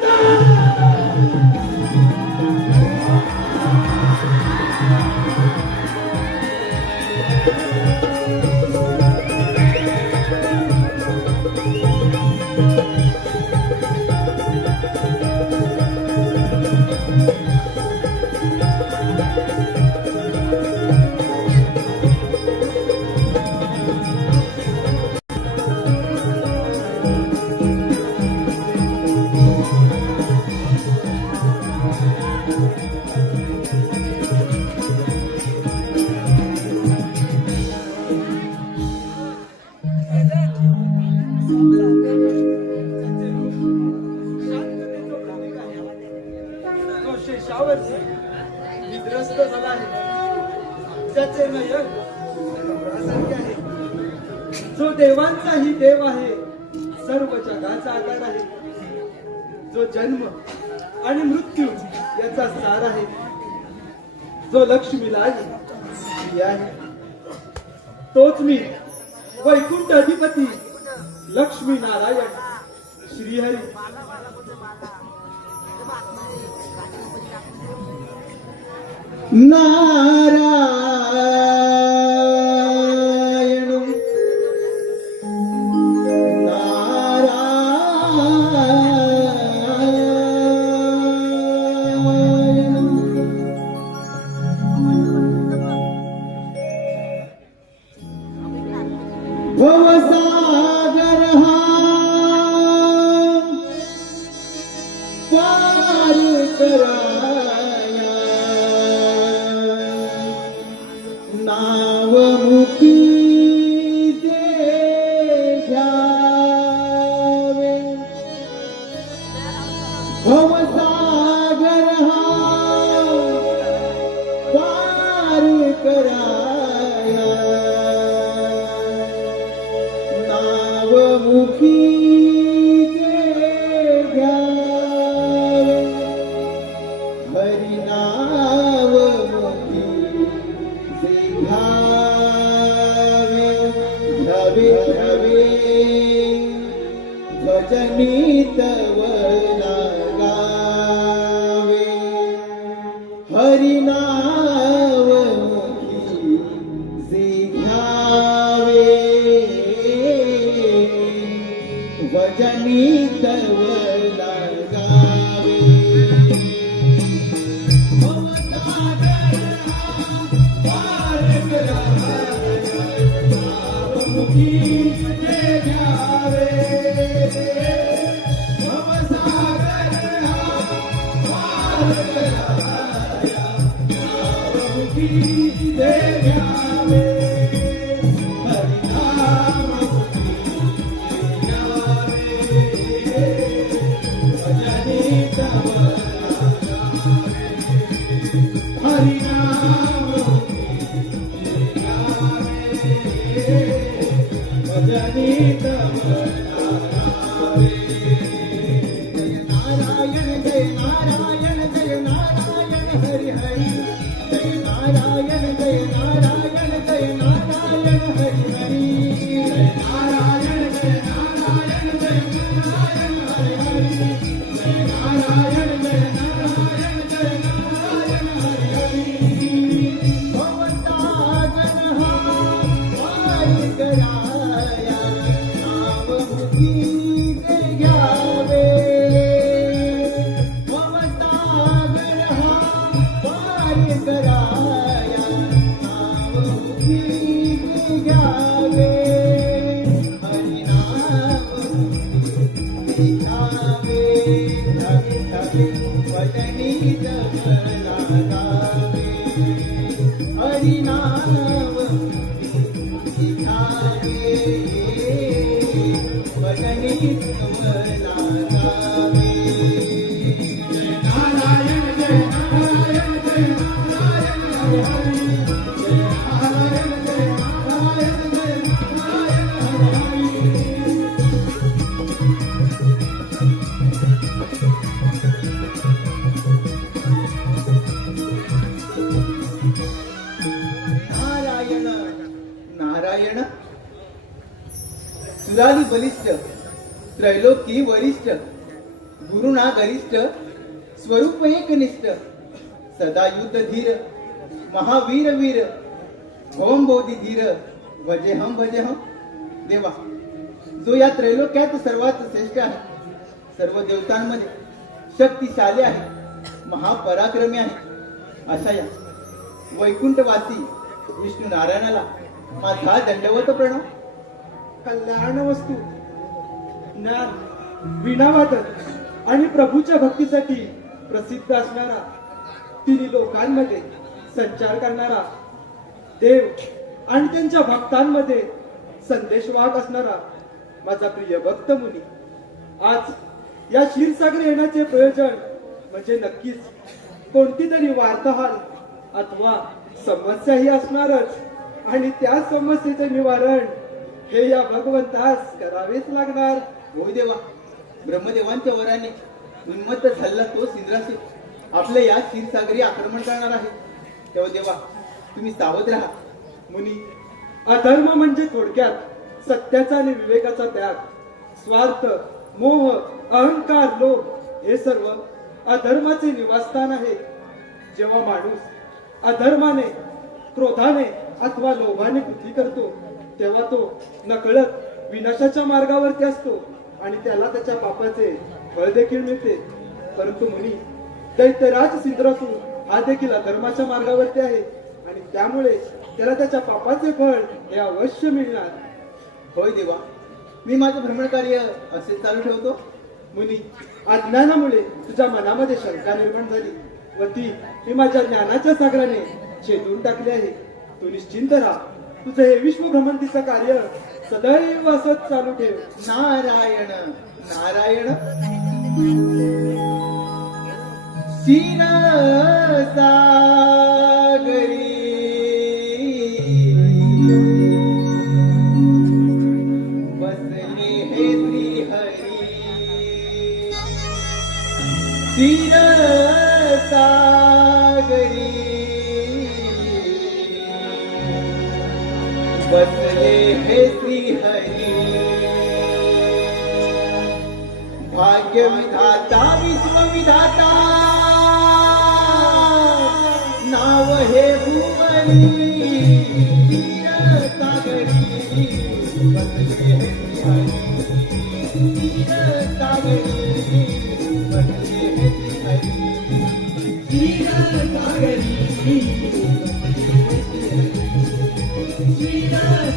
निद्रस्त झाला आहे. त्याचे नयन डोळ्यासारखे आहे. जो देवांचाही देव आहे, सर्व जगाचा आधार आहे. जो जन्म आणि मृत्यू याचा सार आहे, जो लक्ष्मीला प्रिय आहे, तोच मी वैकुंठ अधिपती लक्ष्मी नारायण श्रीहरी. नारायण भवसागर हा पार कराया, नावमुखी ते घ्यावे. भवसागर हा पार कराया, नावमुखी ते घ्यावे. हरिनावमुखी ते घ्यावे. घ्यावे घ्यावे भजनी तव लागावे. हरिनावमुखी जे घ्यावे, भजनी तव लागावे. नारायण जय नारायण जय नारायण हरि हरि. जय नारायण जय नारायण जय नारायण हरि हरि. जय नारायण जय नारायण जय नारायण हरि हरि. जय नारायण जय नारायण जय नारायण हरि हरि. भवसागर हा पार कराया, नावमुखी ते घ्यावे. भवसागर हा पार कराया, नावमुखी ते घ्यावे. हरिनाममुखी ते घ्यावे. घ्यावे घ्यावे भजनी तव लागावे. हरिनाममुखी घ्यावे, भजनी तव लागावे. जय नारायण जय नारायण जय नारायण हरि हरि. जय नारायण जय नारायण जय नारायण हरि हरि. नारायण नारायण सुराली बलिष्ठ, त्रैलोकी वरिष्ठ, गुरुना गरिष्ठ, स्वरूप एकनिष्ठ, सदा युद्ध धीर, महावीर वीर, भवम बोधी धीर, भजेहम भजेहम. देवा, जो या त्रैलोक्यात सर्वात श्रेष्ठ आहे, सर्व देवतांमध्ये शक्तिशाली आहे, महापराक्रमी आहे, अशा या वैकुंठवासी विष्णू नारायणाला माझा दंडवत प्रणव. कल्याण वस्तू, ज्ञान, विणावादन आणि प्रभूच्या भक्तीसाठी प्रसिद्ध असणारा, तिन्ही लोकांमध्ये संचार करणारा, देव आणि त्यांच्या भक्तांमध्ये संदेशवाहक असणारा माझा प्रिय भक्त मुनी, आज या क्षीरसागर येण्याचे प्रयोजन म्हणजे नक्कीच कोणती तरी वार्ताहर अथवा समस्याही असणारच, आणि त्या समस्येचे निवारण हे या भगवंतास करावेच लागणार. होय देवा, ब्रह्मदेवांच्या वराने उन्मत्त झालेला तो सिंद्रासूर आपल्या या क्षीरसागरी आक्रमण करणार आहे. तेव्हा देवा तुम्ही सावध राहा. मुनी, अधर्म म्हणजे थोडक्यात सत्याचा आणि विवेकाचा त्याग. स्वार्थ, मोह, अहंकार, लोभ हे सर्व अधर्माचे निवासस्थान आहे. जेव्हा माणूस अधर्माने, क्रोधाने अथवा लोभाने कृती करतो तेव्हा तो नकळत विनाशाच्या मार्गावरती असतो आणि त्याला त्याच्या पापाचे फळ देखील मिळते. परंतु मुनी, दैत्यराज सिंद्रासूर हा देखील अधर्माच्या मार्गावरती आहे आणि त्यामुळे त्याला त्याच्या पापाचे फळ हे अवश्य मिळणार. होय देवा, मी माझं भ्रमण कार्य असेच चालू ठेवतो. मुनी, अज्ञानामुळे तुझ्या मनामध्ये शंका निर्माण झाली व ती मी माझ्या ज्ञानाच्या सागराने छेदून टाकली आहे. तू निश्चिंत राहा. तुझं हे विश्वभ्रमंतीचं कार्य सदैव असंच चालू ठेव. नारायण नारायण. क्षीर सागरी बसले हे श्रीहरी. क्षीर सागरी बसले हे श्रीहरी. भाग्य विधाता विश्वविधाता नाव हे भुवनी. क्षीर सागरी बसले हे श्रीहरी. क्षीर सागरी बसले हे श्रीहरी. क्षीर सागरी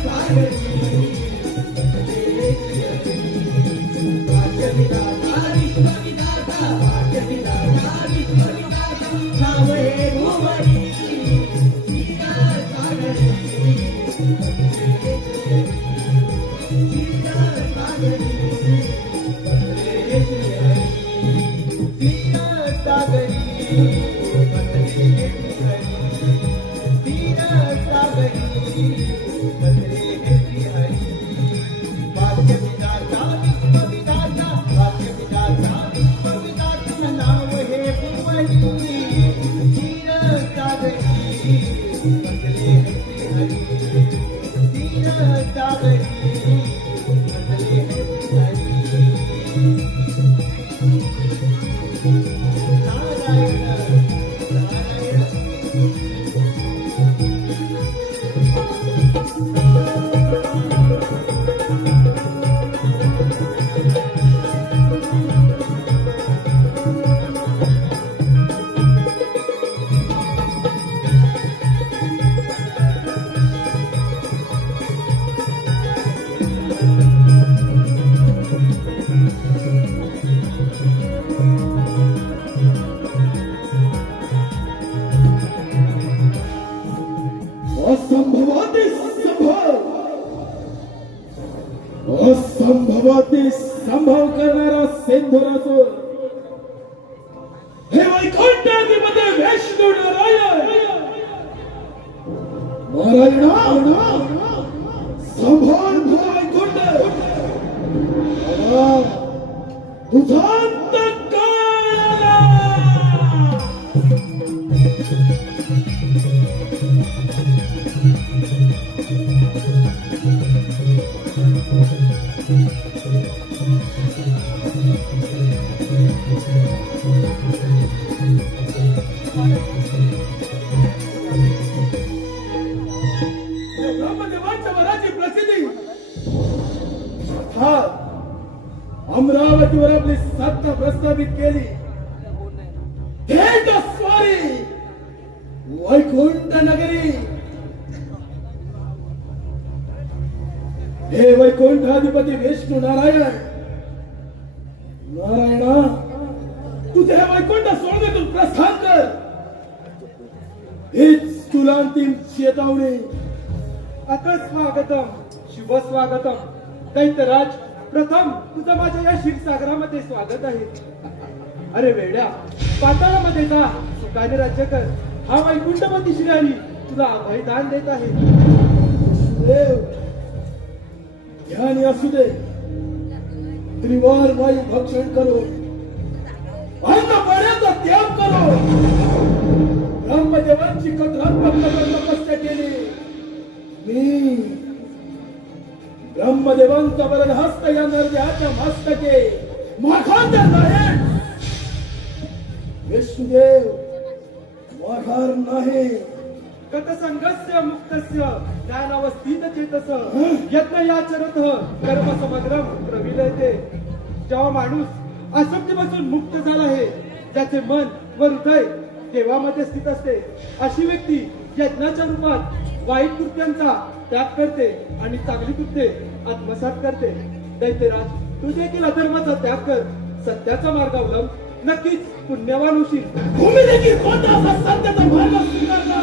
असंभवाती संभव करणारा सिंधुरासूर हे वैकुंठाधिपती विष्णू नारायण. संभाळ वैकुंठ. तुझा अंत काळ आला. ब्रह्मदेवाच्या वराची प्रसिद्धी हा अमरावतीवर आपली सत्ता प्रस्थापित केली. थेट स्वारी वैकुंठ नगरी. हे वैकुंठाधिपती विष्णू नारायण. नारायणा, तुझे हे वैकुंठ सोडण्यातून प्रस्थान कर. हीच तुला अंतिम चेतावणी. आता स्वागतम, शुभ स्वागतम. दैत्यराज, प्रथम तुझं माझ्या या क्षीरसागरामध्ये स्वागत आहे. अरे वेड्या, पाताळामध्ये जा, सुखाने राज्य कर. हा वैकुंठपती श्रीहरी तुला अभयदान देत आहे. देव ज्ञानी असू दे, त्रिवार वायू भक्षण करो अन्नपाण्याचा त्याग करो. ब्रह्मदेवांची कठोर तपस्या केली. मी ब्रह्मदेवांचा वरद हस्त या नरदेहाच्या मस्तके माखांतर नाही. विष्णुदेव माघार नाही. कथसंगस्य मुक्तस्य ज्ञानावस्थित चेतस यज्ञयाचरत कर्मसमग्रम प्रविलयते. जेव्हा माणूस आसक्तीपासून मुक्त झाला आहे, ज्याचे मन व हृदय देवामध्ये स्थित असते, अशी व्यक्ती यज्ञाच्या रूपात वाईट कृत्यांचा त्याग करते आणि चांगली कृत्ये आत्मसात करते. दैत्यराज, तू देखील अधर्माचा त्याग कर, सत्याचा मार्ग अवलंब, नक्कीच पुण्यवान होशील. तुम्ही देखील कोणता असा सत्याचा मार्ग स्वीकारला.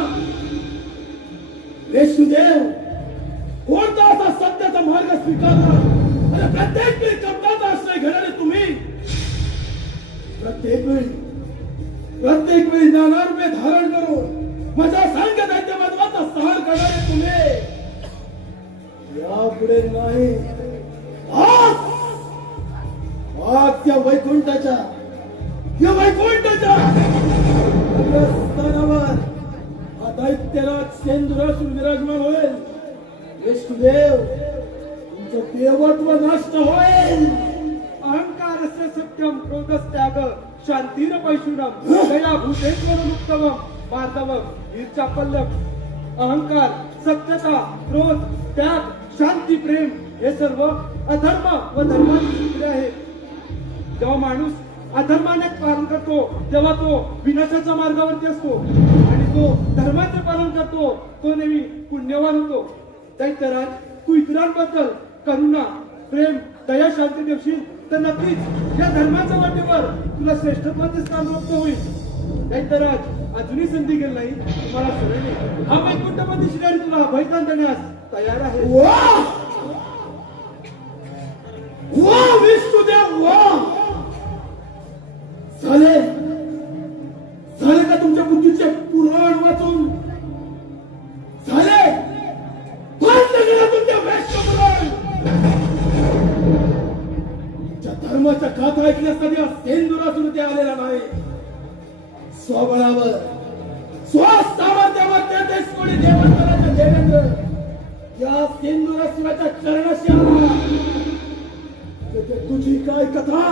विष्णुदेव, कोणता असा सत्याचा मार्ग स्वीकारला. आणि प्रत्येक वेळी कपटाचा आश्रय घेणारे तुम्ही, प्रत्येक वेळी नानारूपे धारण करून माझ्या सांग दैत्यमत्वाचा सहन करणारे तुम्ही. यापुढे नाही, आज त्या वैकुंठाच्या स्थानावर हा दैत्यराज सेंदुरासून विराजमान होईल. विष्णुदेव, तुमचं देवत्व नष्ट होईल. अहंकारस्य सत्यम क्रोधस्त्याग शांतीर पैशुनम दया भूतेश्वर मुक्तवम मार्दवम ईर्चापल्लम. अहंकार, सत्यता, क्रोध, त्याग, शांती, प्रेम हे सर्व अधर्म व धर्माची सूत्रे आहेत. जेव्हा माणूस अधर्माने पालन करतो तेव्हा तो विनाशाच्या मार्गावरती असतो, आणि तो धर्माचे पालन करतो तो नेहमी पुण्यवान होतो. दैत्यराज, तू इतरांबद्दल करुणा, प्रेम, दया, शांती देशील तर नक्कीच या धर्माच्या वाटेवर तुला श्रेष्ठत्वाचे स्थान प्राप्त होईल. दैत्यराज, अजूनही संधी गेली नाही, तुम्हाला सरळ नाही. हा वैकुंठपती श्रीहरी तुला अभयदान देण्यास तयार आहे. वा विष्णुदेव, वा. झाले का तुमच्या बुद्धीचे पुराण वाचून? झाले? बंद करा तुमच्या वैष्णव पुराण. तुमच्या धर्माच्या गाथा ऐकण्यासाठी हा सेंदुरासून ते आलेला नाही. स्वबळावर, स्वसामर्थ्यावर तेहतीस कोटी देवांतराच्या देवेंद्र या सेंदुरासुराच्या चरणाशी आला. तुझी काय कथा?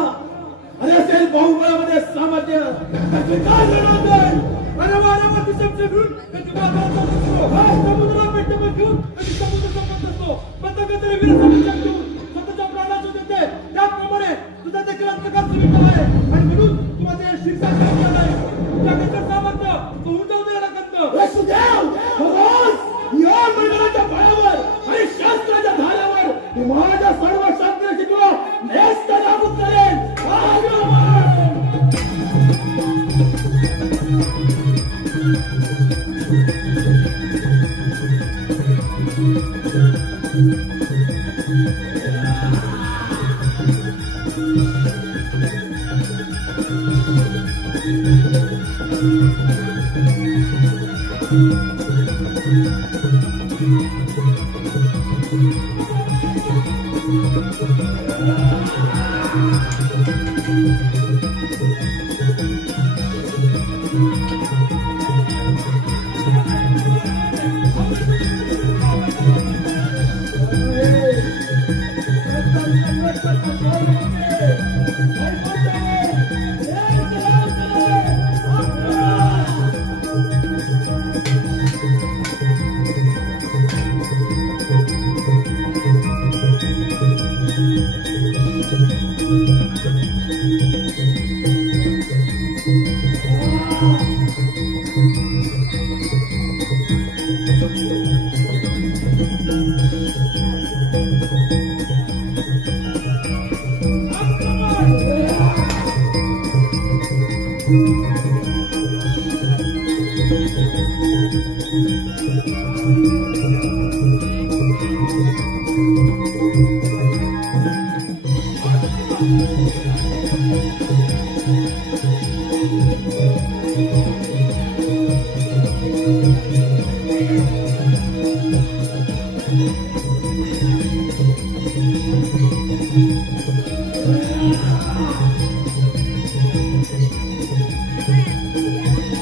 अरे असेल बाहुबळामध्ये सामर्थ्य, त्याचे काय जणांगण? अरे वाऱ्यावर दिशेचे घेऊन त्याची बाजाराचा असतो, समुद्राला पेटवून घेऊन त्याची समुद्र संपत असतो, पतंगतरी वीरसाठी जग घेऊन स्वतःच्या प्राणाचं देते. त्याचप्रमाणे तुझा देखील अंतकार सुरू आहे, आणि म्हणून तू माझ्या शिरसाट करणार आहे. तुझ्याकडचं सामर्थ्य तू जाऊ दे कंत. वसुदेव, महाराज, या मंडळाच्या बळावर आणि शास्त्राच्या धाऱ्यावर मी माझ्या सर्व शास्त्राची तुला नेस्त नाबूद करेन.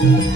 वैकुंठ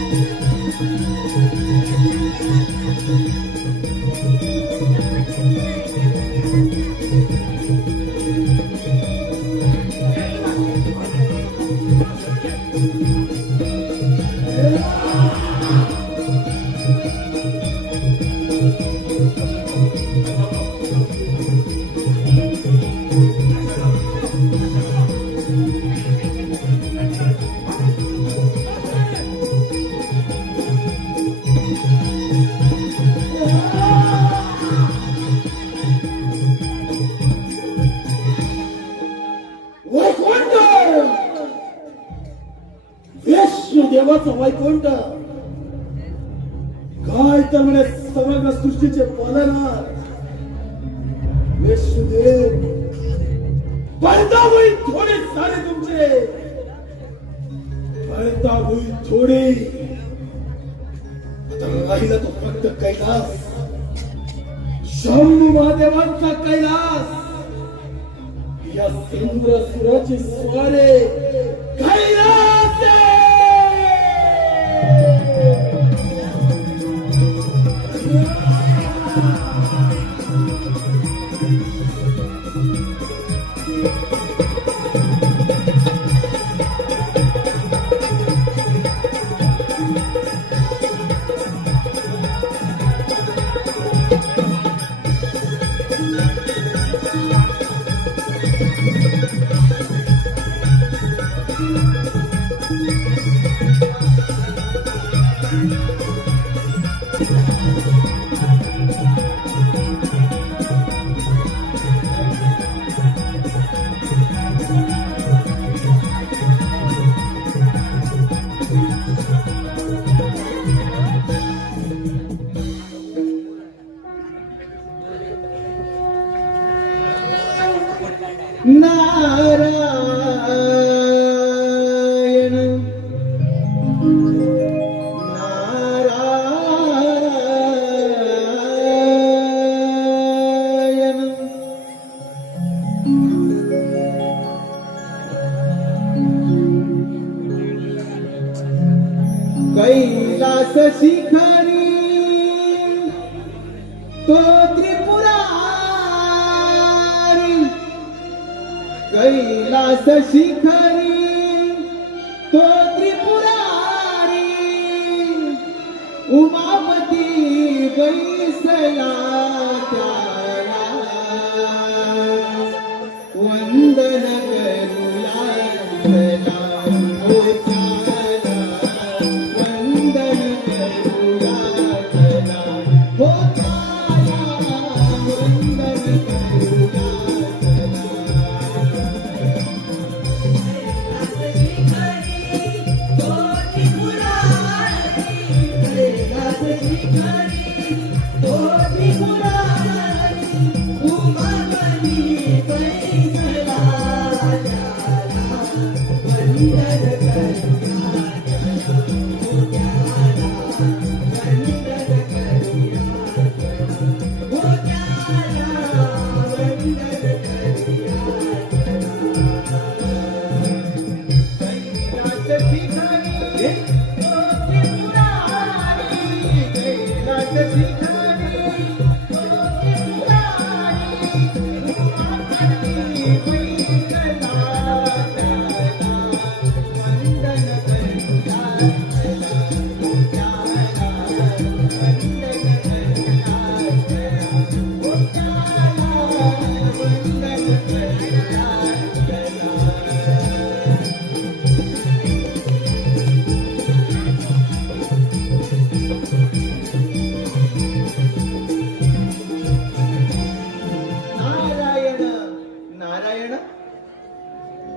देवाचं वैकुंठ काय तर म्हणे समग्र सृष्टीचे पालनहार विष्णुदेव पळतावळी थोडे झाले तुमचे पळतावळी थोडे आता राहिला तो फक्त कैलास शंभू महादेवांचा कैलास या इंद्र सुराचे स्वारे कैलास नारायण नारायण कैलास शिखरी तो त्रिपुरारी कैलास शिखरी तो त्रिपुरारी उमापती बैसला त्याला वंदन करूया त्याला हो त्याला वंदन करूया त्याला हो त्याला वंदन करूया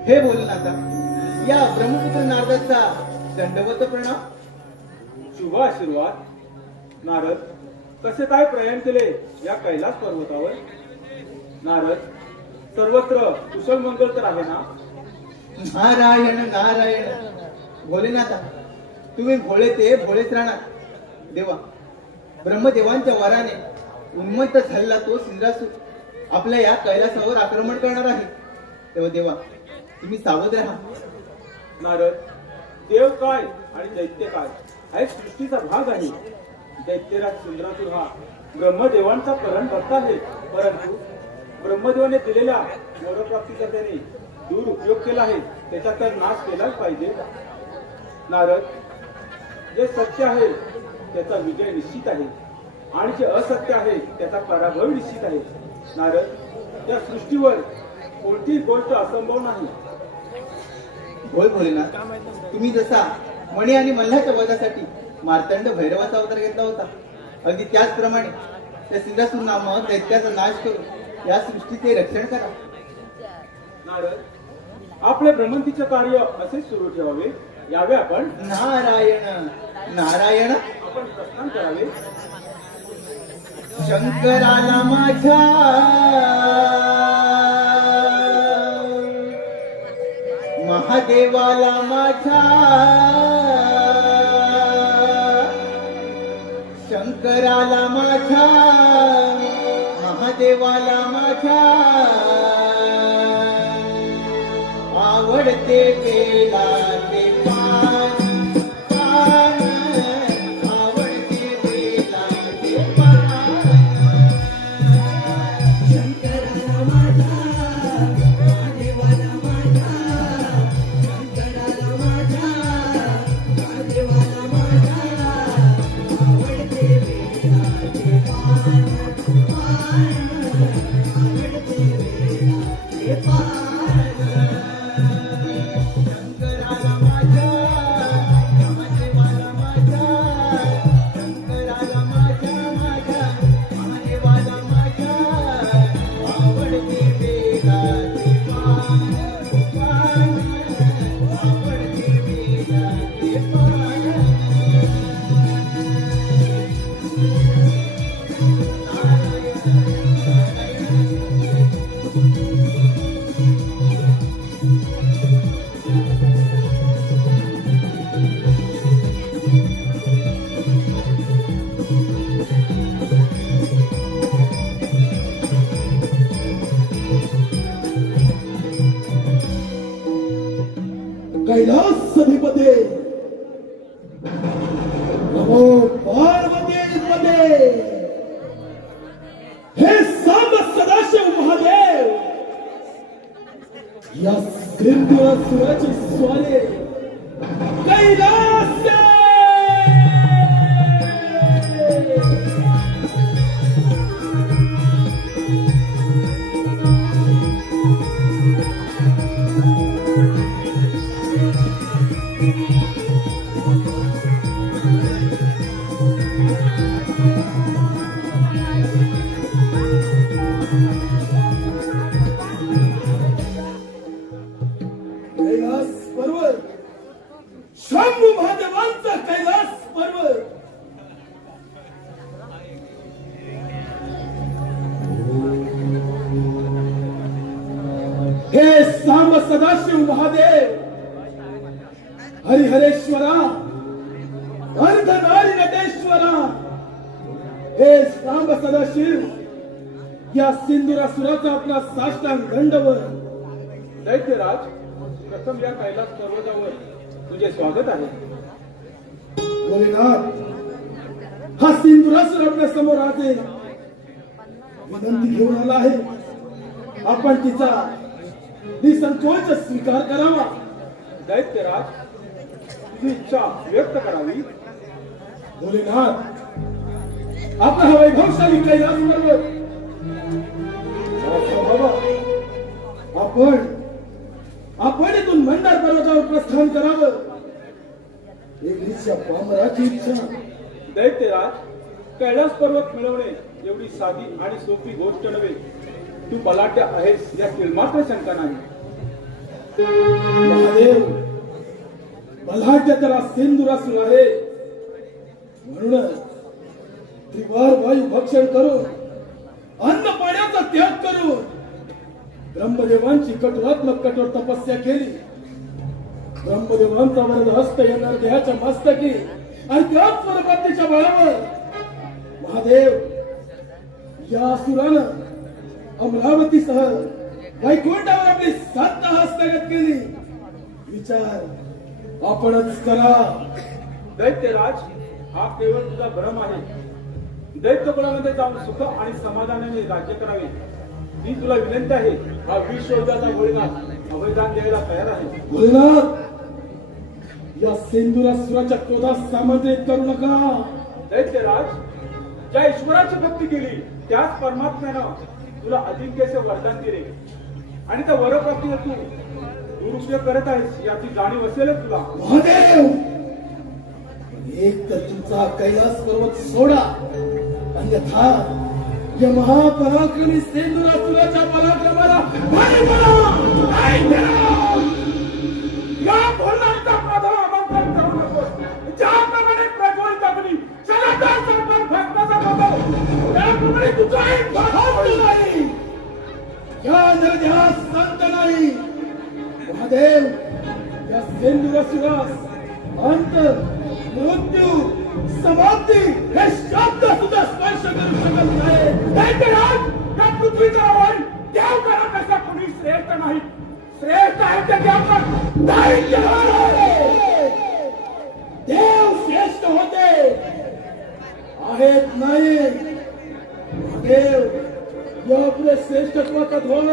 हे बोलनाता या ब्रह्मपुत्र नारदाचा दंडवत प्रणाम. शुभ आशीर्वाद. नारद, कसे काय प्रयाण केले या कैलास पर्वतावर? नारद, सर्वत्र कुशल मंगल तर आहे ना? नारायण नारायण भोलेनाथा, तुम्ही भोळे ते भोळेच राहणार. देवा, ब्रह्मदेवांच्या वराने उन्मत्त झालेला तो इंद्रासूर आपल्या या कैलासावर आक्रमण करणार आहे. तेव्हा देवा, तुम्ही सावध राहा. नारद, देव काय आणि दैत्य काय हा एक सृष्टीचा भाग आहे. दैत्यराज चंद्रासूर हा ब्रह्मदेवांचा भक्त आहे, परंतु ब्रह्मदेवाने दिलेल्या वरप्राप्तीचा त्याने दुरुपयोग केला आहे. त्याचा तर नाश केलाच पाहिजे. नारद, जे सत्य आहे त्याचा विजय निश्चित आहे आणि जे असत्य आहे त्याचा पराभव निश्चित आहे. नारद, या सृष्टीवर कोणतीही गोष्ट असंभव नाही. होय भोलेनाथ, तुम्ही जसा मणी आणि मल्हाच्या वधासाठी मार्तंड भैरवाचा अवतार घेतला होता, अगदी त्याचप्रमाणे त्या सिंहासूर नामक दैत्याचा नाश करून या सृष्टीचे रक्षण करा. नारद, आपले भ्रमंतीचे कार्य असेच सुरू ठेवावे. यावे आपण नारायण नारायण. आपण प्रस्थान करावे. शंकराला माझ्या महादेवाला माझ्या शंकराला माझ्या महादेवाला माझ्या आवडते बेलाचे पान पान आवडते बेलाचे पान शंकराला माझ्या महादेवाला माझ्या शंकराला माझ्या महादेवाला माझ्या आवडते बेलाचे पान पान आवडते बेलाचे पान शंकराला माझ्या महादेवाला माझ्या शंकराला माझ्या माझ्या महादेवाला माझ्या आवडते बेलाचे पान पान आवडते बेलाचे पान. कैलासधिपते नमो पार्वतीपते. हे सांब सदाशिव महादेव, या सिंधुरासुराची स्वारी कैलास कैलास पर्वत, शंभू महादेवांचा कैलास पर्वत. हे सांब सदाशिव महादेव, हरिहरेश्वरा, अर्धनारी नटेश्वरा, हे सांब सदाशिव, या सिंधुरासुराचा आपला साष्टांग दंडवर. दैत्यराज, प्रथम या कैलास पर्वतावर तुझे स्वागत आहे. भोलेनाथ, हा सिंधुरासुर आपल्या समोर आहे, विनंती घेऊन आला आहे. आपण तिचा निसंकोच स्वीकार करावा. दैत्यराज, तुझी इच्छा व्यक्त करावी. भोलेनाथ, आपला हा वैभवशाली कैलास पर्वत बाबा, आपण इथून मंदार पर्वतावर प्रस्थान करावं, एवढीच पामराची इच्छा. दैत्यराज, कैलास पर्वत मिळवणे एवढी साधी आणि सोपी गोष्ट नव्हे. तू बलाढ्य आहेस यात मात्र शंका नाही. महादेव, बलाढ्य तर हा सिंधुरासुर आहे, म्हणूनच त्रिवार वायू भक्षण करून अन्न पाण्याचा त्याग करून ब्रह्मदेवांची कठोरात्मक कठोर तपस्या केली. ब्रह्मदेवांचा वरद हस्त येणार देहाच्या मस्तकी आणि त्याच वरप्राप्तीच्या बळावर महादेव, या असुरानं अमरावतीसह वैकुंठावर आपली सत्ता हस्तगत केली. विचार आपणच करा. दैत्यराज, हा केवळ तुझा भ्रम आहे. दैत्य कुळामध्ये जाऊन सुख आणि समाधानाने राज्य करावे ही तुला विनंती आहे. हा विश्वयुद्धाचा भोलेनाथ अभयदान द्यायला तयार आहे. भोलेनाथ, या सिंधुरासुराच्या क्रोधात सामर्थ्य करू नका. दैत्यराज, ज्या ईश्वराची भक्ती केली त्याच परमात्म्यानं तुला अजिंक्यचे वरदान दिले आणि त्या वरप्राप्तीवर तू दुरुपयोग करत आहेस याची जाणीव असेलच तुला. महादेव, एक तर तुमचा कैलास पर्वत सोडा, अन्यथा या महापराक्रमी सिंधुरासुराच्या पराक्रमाला बळी पडा. या भोलानाथचा प्राधान्य आमंत्रण करू नकोस. ज्याप्रमाणे प्रज्वलित अग्नी सनातन संपन्न भस्माचा होतो त्याप्रमाणे तुझा एक भाग नाही. या नरध्यास संत नाही. महादेव, या सिंधुरासुरास अंत, मृत्यू, समाप्ती हे शब्द सुद्धा स्पर्श करू शकत नाही. दैत्यराज, या पृथ्वीचा वर देव करण्यापेक्षा कोणी श्रेष्ठ नाही. श्रेष्ठ आहे ते देव देव श्रेष्ठ होते आहेत नाही. महादेव, या पुढे श्रेष्ठत्वाचा ध्वज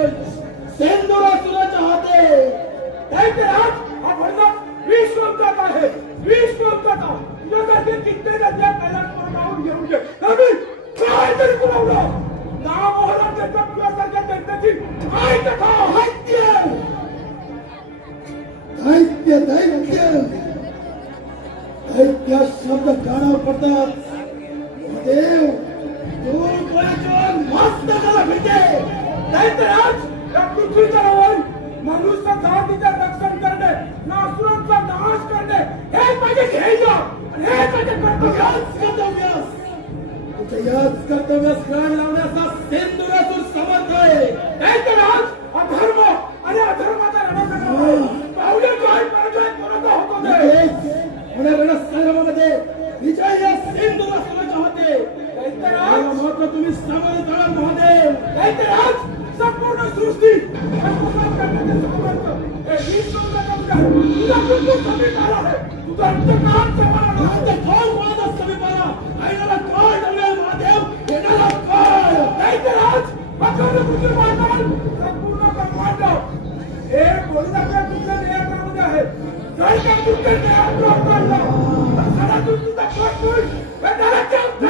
सिंधुरासुराच्या हाते. दैत्यराज, हा भोलेनाथ विश्वयुद्धात आहे. विश्वयुद्धात तुझ्यासारखे कित्येक राज्यात कैलास पर्वतावर घेऊन घे. आम्ही काहीतरी पुरवलं नामोहरात देतात तुझ्यासारख्या दैत्याची काय कथा. दैत्य दैत्य दैत्य शब्द कानावर पडतात. महादेव, दूर कोणाच्या मस्तकाला भेटे. दैत्यराज, या पृथ्वीचा वर मनुष्य जातीचे रक्षण करणे, नासुरांचा नाश करणे हे माझे ध्येय आणि हे माझे कर्तव्य. कर्तव्यास तुझ्या याच कर्तव्यास प्राण लावण्याचा सिंधुरासुर समर्थ आहे. दैत्यराज, अधर्म आणि अधर्माचा रणसंग्राम पावले काय पराजय करत होतो ते. होण्या रणसंग्रामामध्ये विजय या सिंधुरासुराच्या हाते. दैत्यराज, मात्र तुम्ही सामोरे जाणार. महादेव, दैत्यराज, संपूर्ण सृष्टी आत्मसात करण्याचे सामर्थ्य हे विश्वयुद्धात आहे. तुझा मृत्यू समीप आला आहे. तुझा अंतकाळ जवळ आला आहे. कोणाचा समीप आला. ऐनाला काळ लागेल. महादेव, येणारा काळ. दैत्यराज, अखंड पृथ्वी मांडल संपूर्ण ब्रह्मांड हे भोलेनाथच्या तुझ्या नियंत्रणामध्ये आहे. जर का तुझ्या नियंत्रण काढलं तर सणातून तुझा कट होईल. हे नरकात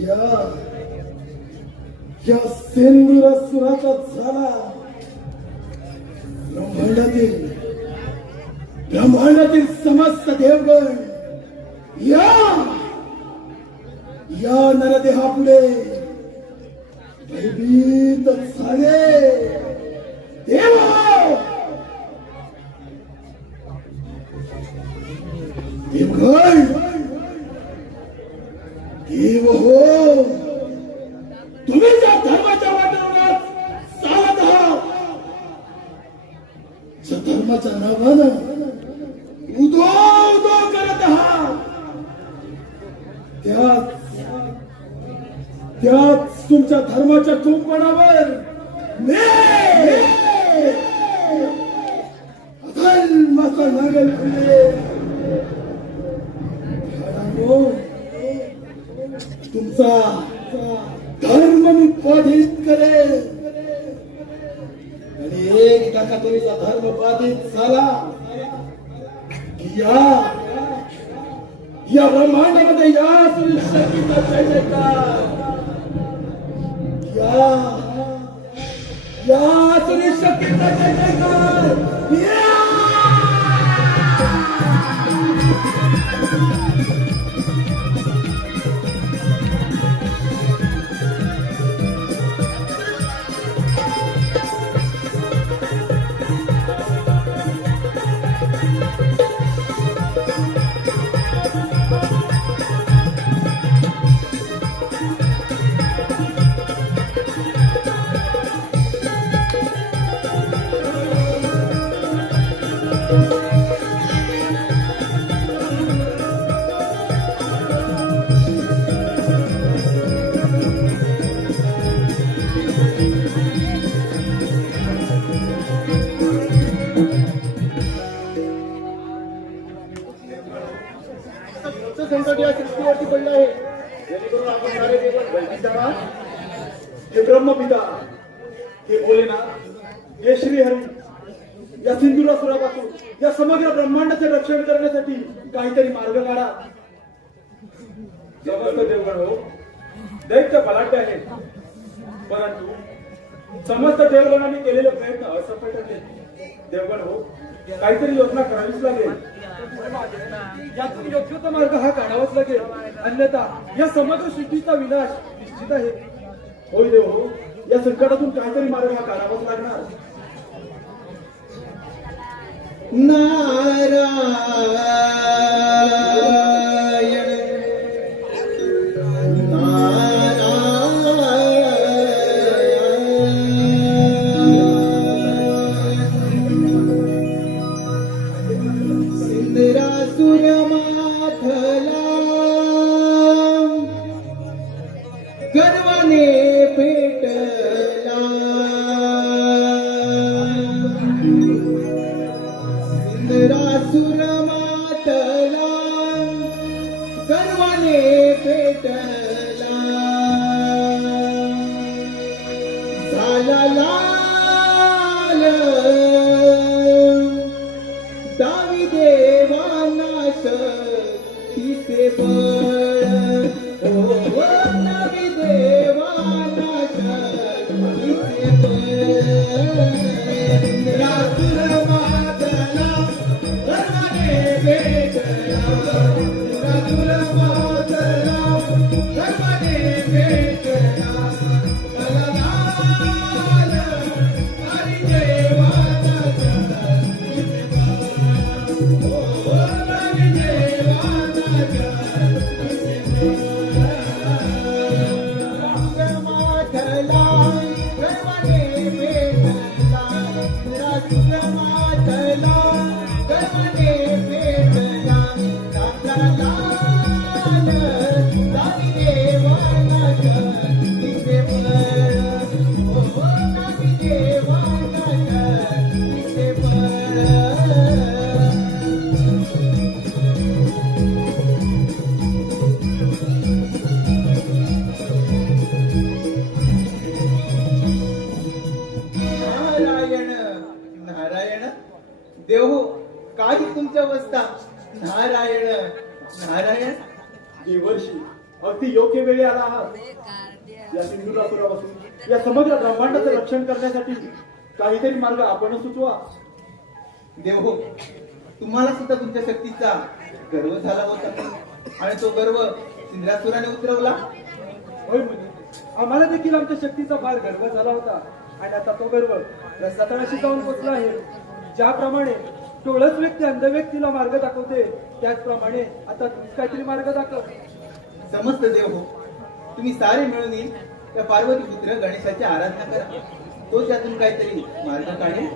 या सेंदुरासुराचा झाला ब्रह्मांडातील समस्त देवगण या नरदेहापुढे भयभीत झाले. देव देवगण देव हो, तुम्ही ज्या धर्माच्या वाटेवर चालत आहात, ज्या धर्माच्या नावानं उदो उदो करत आहात, त्याच तुमच्या धर्माच्या कुंपणावर अधर्माचा नागल फुले. तुमचा धर्म मी बाधित करेल आणि एकदा का तुमचा धर्म बाधित झाला की या ब्रह्मांडामध्ये या शक्तीचा जय जयकार, या शक्तीचा जय जयकार. संकट या सृष्टीवरती पडलं आहे, जेणेकरून आपण सारे देवगण भयभीत आहात. हे ब्रह्मपिता, हे भोलेनाथ, हे श्रीहरी, या सिंधुरासुरापासून या समग्र ब्रह्मांडाचे रक्षण करण्यासाठी काहीतरी मार्ग काढा. समस्त देवगण हो, दैत्य बलाढ्य आहेत, परंतु समस्त देवगणांनी केलेले प्रयत्न असफल ठरले. देवगण हो, काहीतरी योजना करावीच लागेल. यातून योग्य तो मार्ग हा काढावाच लागेल, अन्यथा या समग्र सृष्टीचा विनाश निश्चित आहे. होय देव हो, या संकटातून काहीतरी मार्ग हा काढावाच लागणार. नारायण इंद्रासुर माथला गर्वाने पेटला. इंद्रासुर माथला गर्वाने पेटला. झाला लाल दावी देवाना शक्तीचे बळ, ओ दावी देवाना शक्तीचे बळ. इंद्रासुर माथला गर्वाने पेटला. इंद्रासुर माथला गर्वाने पेटला. झाला लाल दावी देवाना शक्तीचे देव काय तुमच्या अवस्था. नारायण नारायण. देवर्षी, अगदी योग्य वेळी आला आहात. या सिंधुरासुरापासून या समग्र ब्रह्मांडाचं रक्षण करण्यासाठी काहीतरी मार्ग आपण सुचवा. देव हो, तुम्हाला सुद्धा तुमच्या शक्तीचा गर्व झाला होता आणि तो गर्व इंद्रासुराने उतरवला. होय मुनी, आम्हाला देखील आमच्या शक्तीचा फार गर्व झाला होता आणि आता तो गर्व रसातळाशी जाऊन पोचला आहे. ज्याप्रमाणे टोळच व्यक्ती अंध व्यक्तीला मार्ग दाखवते, त्याचप्रमाणे आता तुम्ही काहीतरी मार्ग दाखव. समस्त देव हो, तुम्ही सारे मिळून त्या पार्वती पुत्र गणेशाची आराधना करा. तो त्यातून काहीतरी मार्ग काढेल.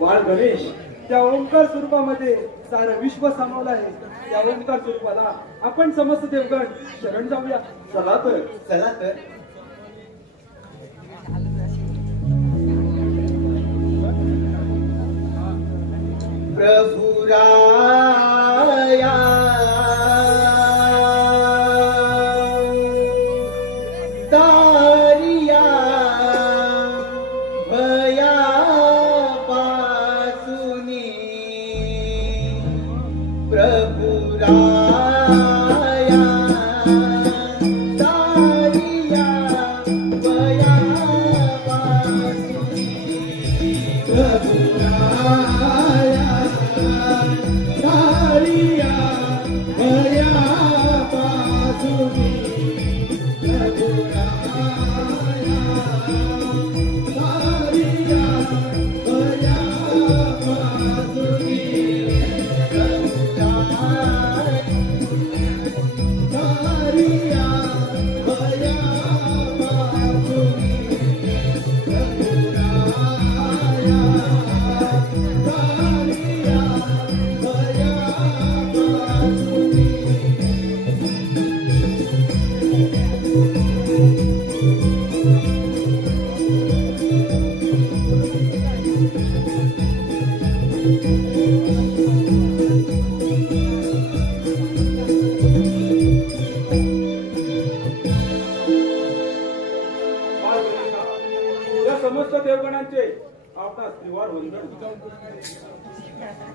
बाळ गणेश त्या ओंकार स्वरूपामध्ये सारं विश्व सामावलं आहे. त्या ओंकार स्वरूपाला आपण समस्त देवगण शरण जाऊया. चला तर. चला तर. प्रभु राया तारिया भया पासुनी प्रभु राया तारिया भया पासुनी प्रभु राया तारिया भया पासुनी प्रभु राया तारिया भया पासुनी प्रभु तारिया भया पासुनी प्रभु राया तारिया भया पासुनी. बाळ गणेशा, या समस्त देवगणांचे आपणास त्रिवार वंदन.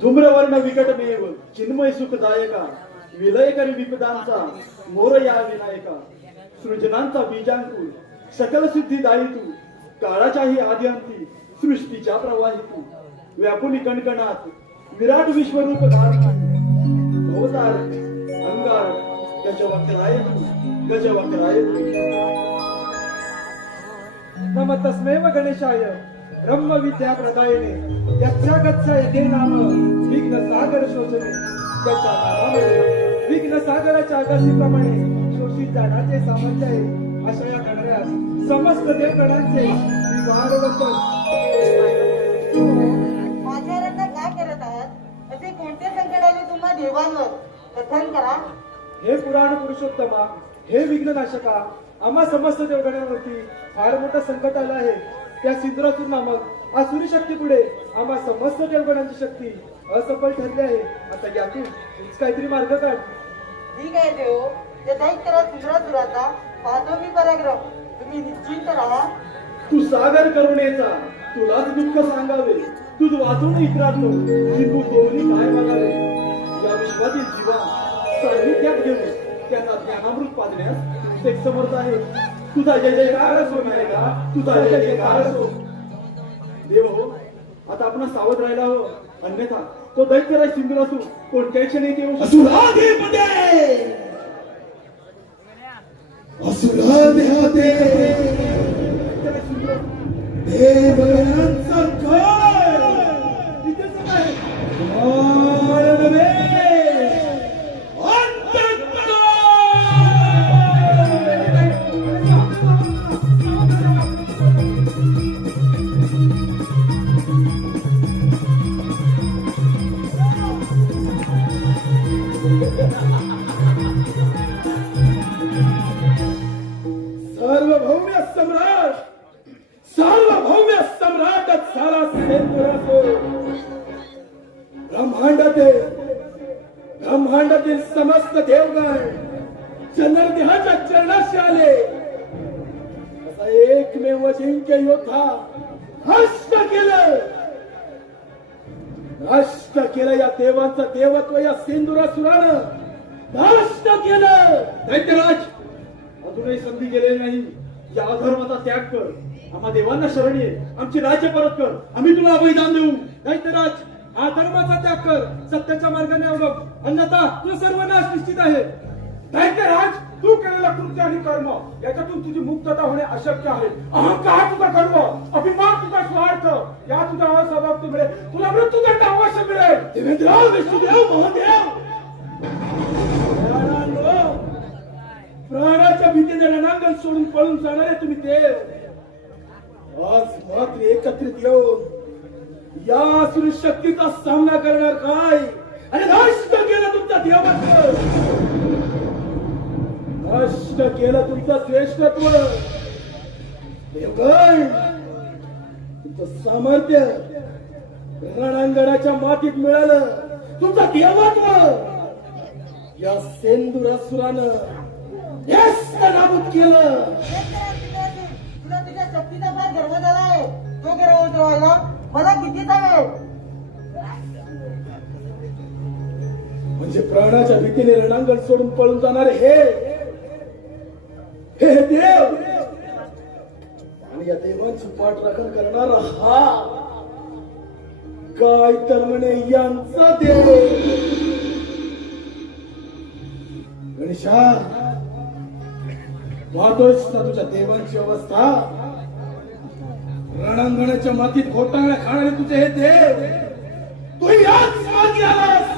धूम्रवर्ण विकटमेव चिन्मय सुखदायका विलयकरी विपदांचा मोरया विनायका सृजनांचा बीजांकुर सकल सिद्धिदायी तू काळाच्याही आद्यंती सृष्टीच्या प्रवाही तू व्यापुनी कणकणात विराट विश्वरूप धारी अवतार अंगार गजवक्राय तू गजवक्राय तू. नम तस्मैव गणेशाय ब्रह्म विद्या प्रदायने यस्या गच्छ येथे नाम विघ्न सागर शोषणे. त्याच्या नावामध्ये विघ्न सागराच्या आकाशीप्रमाणे शोषित जाण्याचे सामर्थ्य आहे. अशा या गणरायास समस्त देवगणांचे विवाह वंदन. माझ्यावरनं काय करत आहात? असे कोणते संकट आले तुम्हा देवांवर? कथन करा. हे पुराण पुरुषोत्तमा, हे विघ्ननाशका, आम्हा समस्त देवगणांवरती फार मोठं संकट आलं आहे. त्या सिंधुरासुर नामक आसुरी शक्ती पुढे आम्हा समस्त देवगणांची शक्ती असफल ठरली आहे. आता यातून तूच काहीतरी मार्ग काढ. ठीक आहे देव, त्या दैत्यराज इंद्रासुराचा पाहतो मी पराक्रम. तुम्ही निश्चिंत राहा. तू सागर करुणेचा तुलाच दुःख सांगावे. तुझ वाचून इतरांनो की तू दोन्ही काय मागावे. या विश्वातील जीवा सान्निध्यात घेऊन त्यांना ज्ञानामृत पाजण्यास तूच एक समर्थ आहे. तुझा जय जयकार असो नायका, तुझा जय जयकार असो. देव हो, आता आपण सावध राहायला हवं, अन्यथा तो दैत्यराज सिंधुरासूर कोणत्याही क्षणी येऊ शकतो. असुराधिपते असुराधिपते दैत्यराज सिंधुरासूर देवयांचा काय तिथेच आहे. नवे सार्वभौम्य सम्राट सार्वभौम्य सम्राट झाला सिंधुरासूर. ब्रह्मांडातील समस्त देवगण चंद्रदेहाच्या चरणाशी आले. असा एकमेव अजिंक्य योद्धा नष्ट केलं या देवांचं देवत्व या सिंधुरासुरानं नष्ट केलं. दैत्यराज अजूनही संधी गेलेली नाही. या अधर्माचा त्याग कर, आम्हा देवांना शरण ये, आमची राज्य परत कर, आम्ही तुला बलिदान देऊ. दैत्यराज, हा धर्माचा त्याग कर, सत्याच्या मार्गाने अवलंब, अन्यथा तुझा सर्वनाश निश्चित आहे. दैत्यराज, तू केलेला कृत्य आणि कर्म याच्यातून तुझी मुक्तता होणे अशक्य आहे. अहंकार तुझा गर्व, अभिमान तुझा स्वार्थ, या तुझ्या असमाप्तीमुळे तुला मृत्यूदंड अवश्य मिळेल. देवेंद्र, विष्णुदेव, महादेव, प्राणाच्या भीतीने रणांगण सोडून पळून जाणारे तुम्ही देव, आज मात्र एकत्रित येऊन या असुर शक्तीचा सामना करणार काय? आणि नष्ट केलं तुमचा देवत्व, नष्ट केलं तुमचं श्रेष्ठत्व. देवगण, तुमचं सामर्थ्य रणांगणाच्या मातीत मिळालं. तुमचं देवत्व या सेंदुरासुरानं नाबूद केलं. तुला तुझ्या शक्तीचा फार गर्व झालाय. तो गर्व उतरवायला मला कितीचा वेळ. म्हणजे प्राणाच्या भीतीने रणांगण सोडून पळून जाणारे हे देव, आणि या देवांची पाठराखण करणारा हा काय तर म्हणे यांचा देव. गणेशा, पाहतोस ना तुझ्या देवांची अवस्था. रणांगणाच्या मातीत घोटाळ्या खाणारे तुझे हे देव, तू याच मार्गी आलास.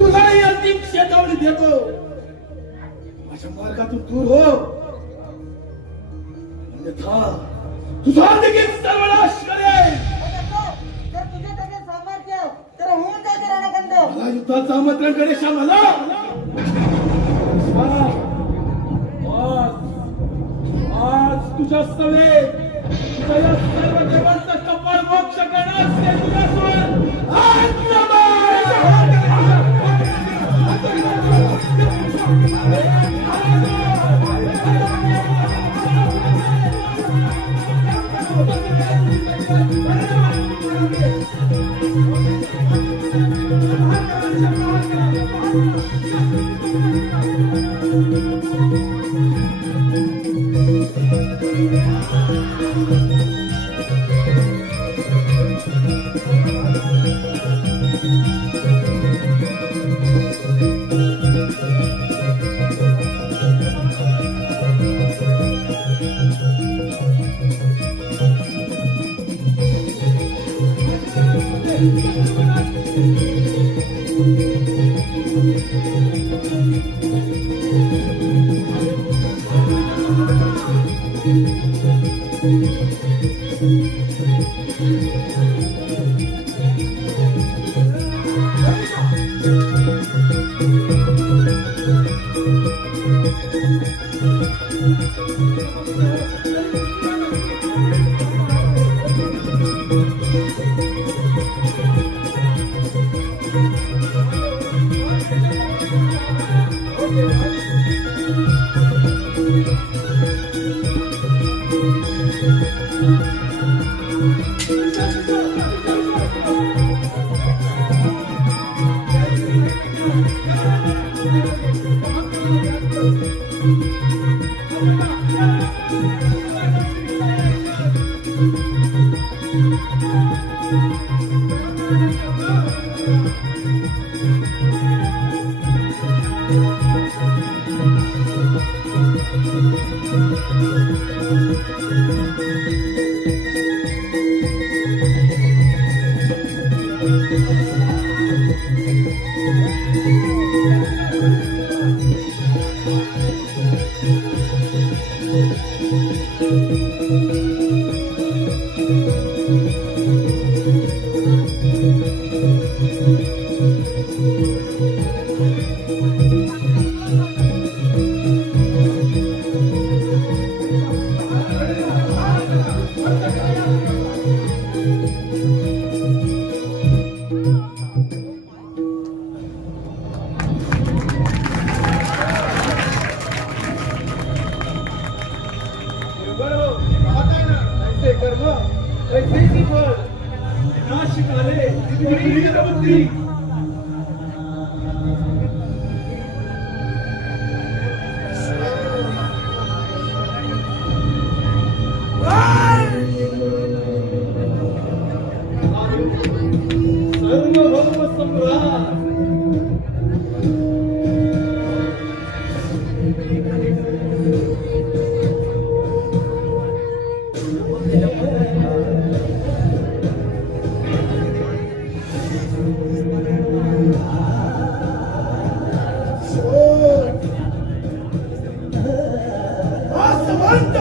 तुलाही अंतिम शेतावणी देतो. माझ्या मार्गातून दूर हो, अन्यथा तुझा देखील सर्वनाश करेल. जर तुझे त्याचे सामर्थ्य तर होऊन जायचे रणगंध. मला युद्धाचं आमंत्रण गणेशा, मला आज तुझ्या सवे तुझ्या या सर्व देवांचा कपाळ मोक्ष करणार ते तुझ्यासोबत. आज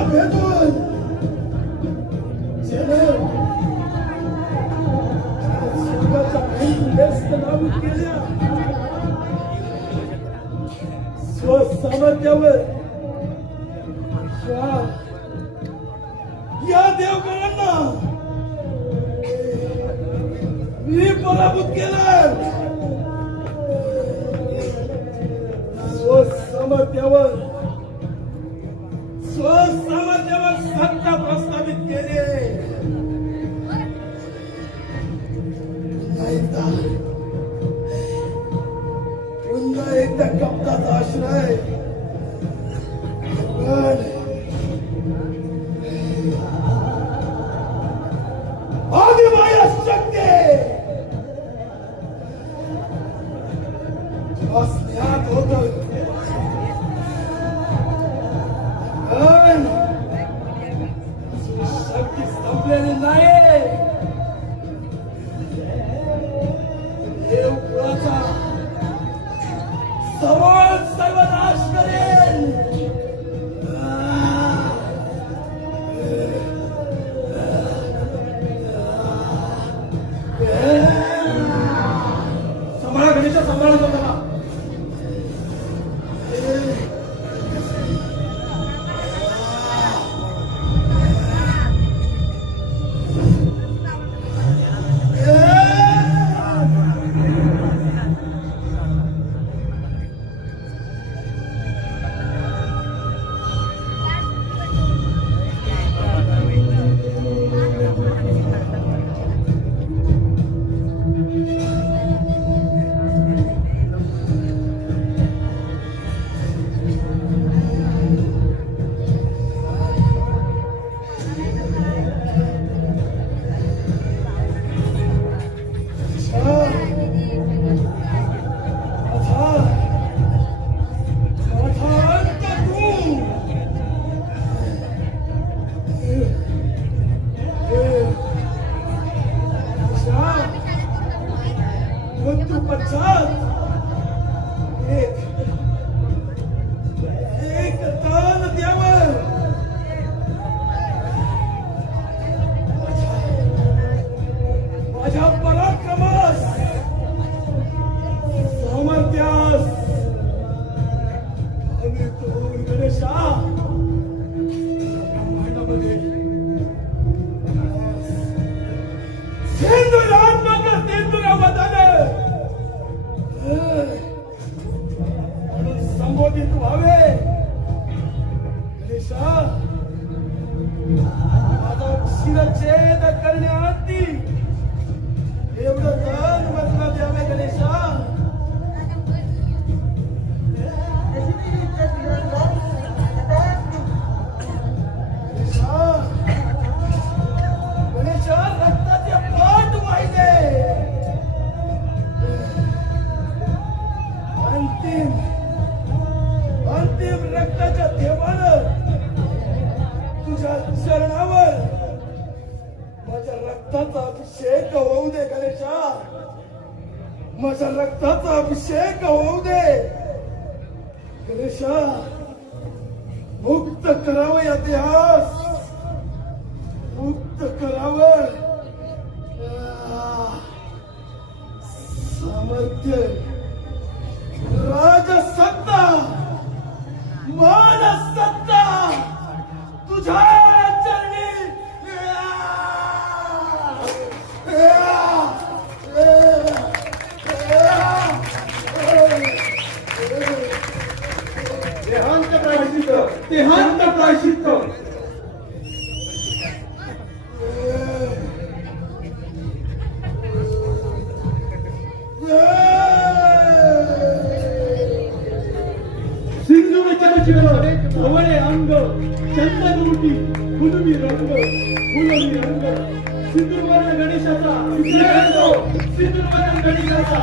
भेदून ज्यानं स्वर्गाच्या भेद नाबूद केल्या, स्वसामर्थ्यावर या देवगणांना मी पराभूत केलं. स्वसामर्थ्यावर सत्ता प्रस्थापित केले. पुन्हा एकदा कपटाचा आश्रय. पण आदिमाया शक्ती असण्यात होत. पण शक्ती संपलेली नाही. देवकुळाचा सर्वनाश करेल. सांभाळा गणेशा, सांभाळा स्वतःला. एक तान द्यावं. माझ्या पराक्रमास, सामर्थ्यास आणि तो गणेशा ब्रह्मांडामध्ये सेंदुरात्मक सेंदुरावदानं म्हणून संबोधित व्हावे. गणेशा, माझा शिरच्छेद करण्याआधी एवढं दान मला द्यावे. गणेशा, जशी तुझी इच्छा सिंहराज. गणेशा, गणेशा, रक्ताचे पाठ वाहिले. अंतिम रक्ताच्या थेंबानं तुझ्या चरणावर माझ्या रक्ताचा अभिषेक होऊ दे. गणेशा, माझ्या रक्ताचा अभिषेक होऊ दे. गणेशा, मुक्त करावं या देहास, मुक्त करावं. सामर्थ्य, राजसत्ता, मानसत्ता तुझ्या चरणी. देहांत प्रायश्चित्त. देहांत प्रायश्चित्त. ढवळे अंग, चंदनमुठी, फुलमी रंग, फुलमी रंग, सिंदूरवर्ण गणेशाचा सिंदूरवर्ण गणेशाचा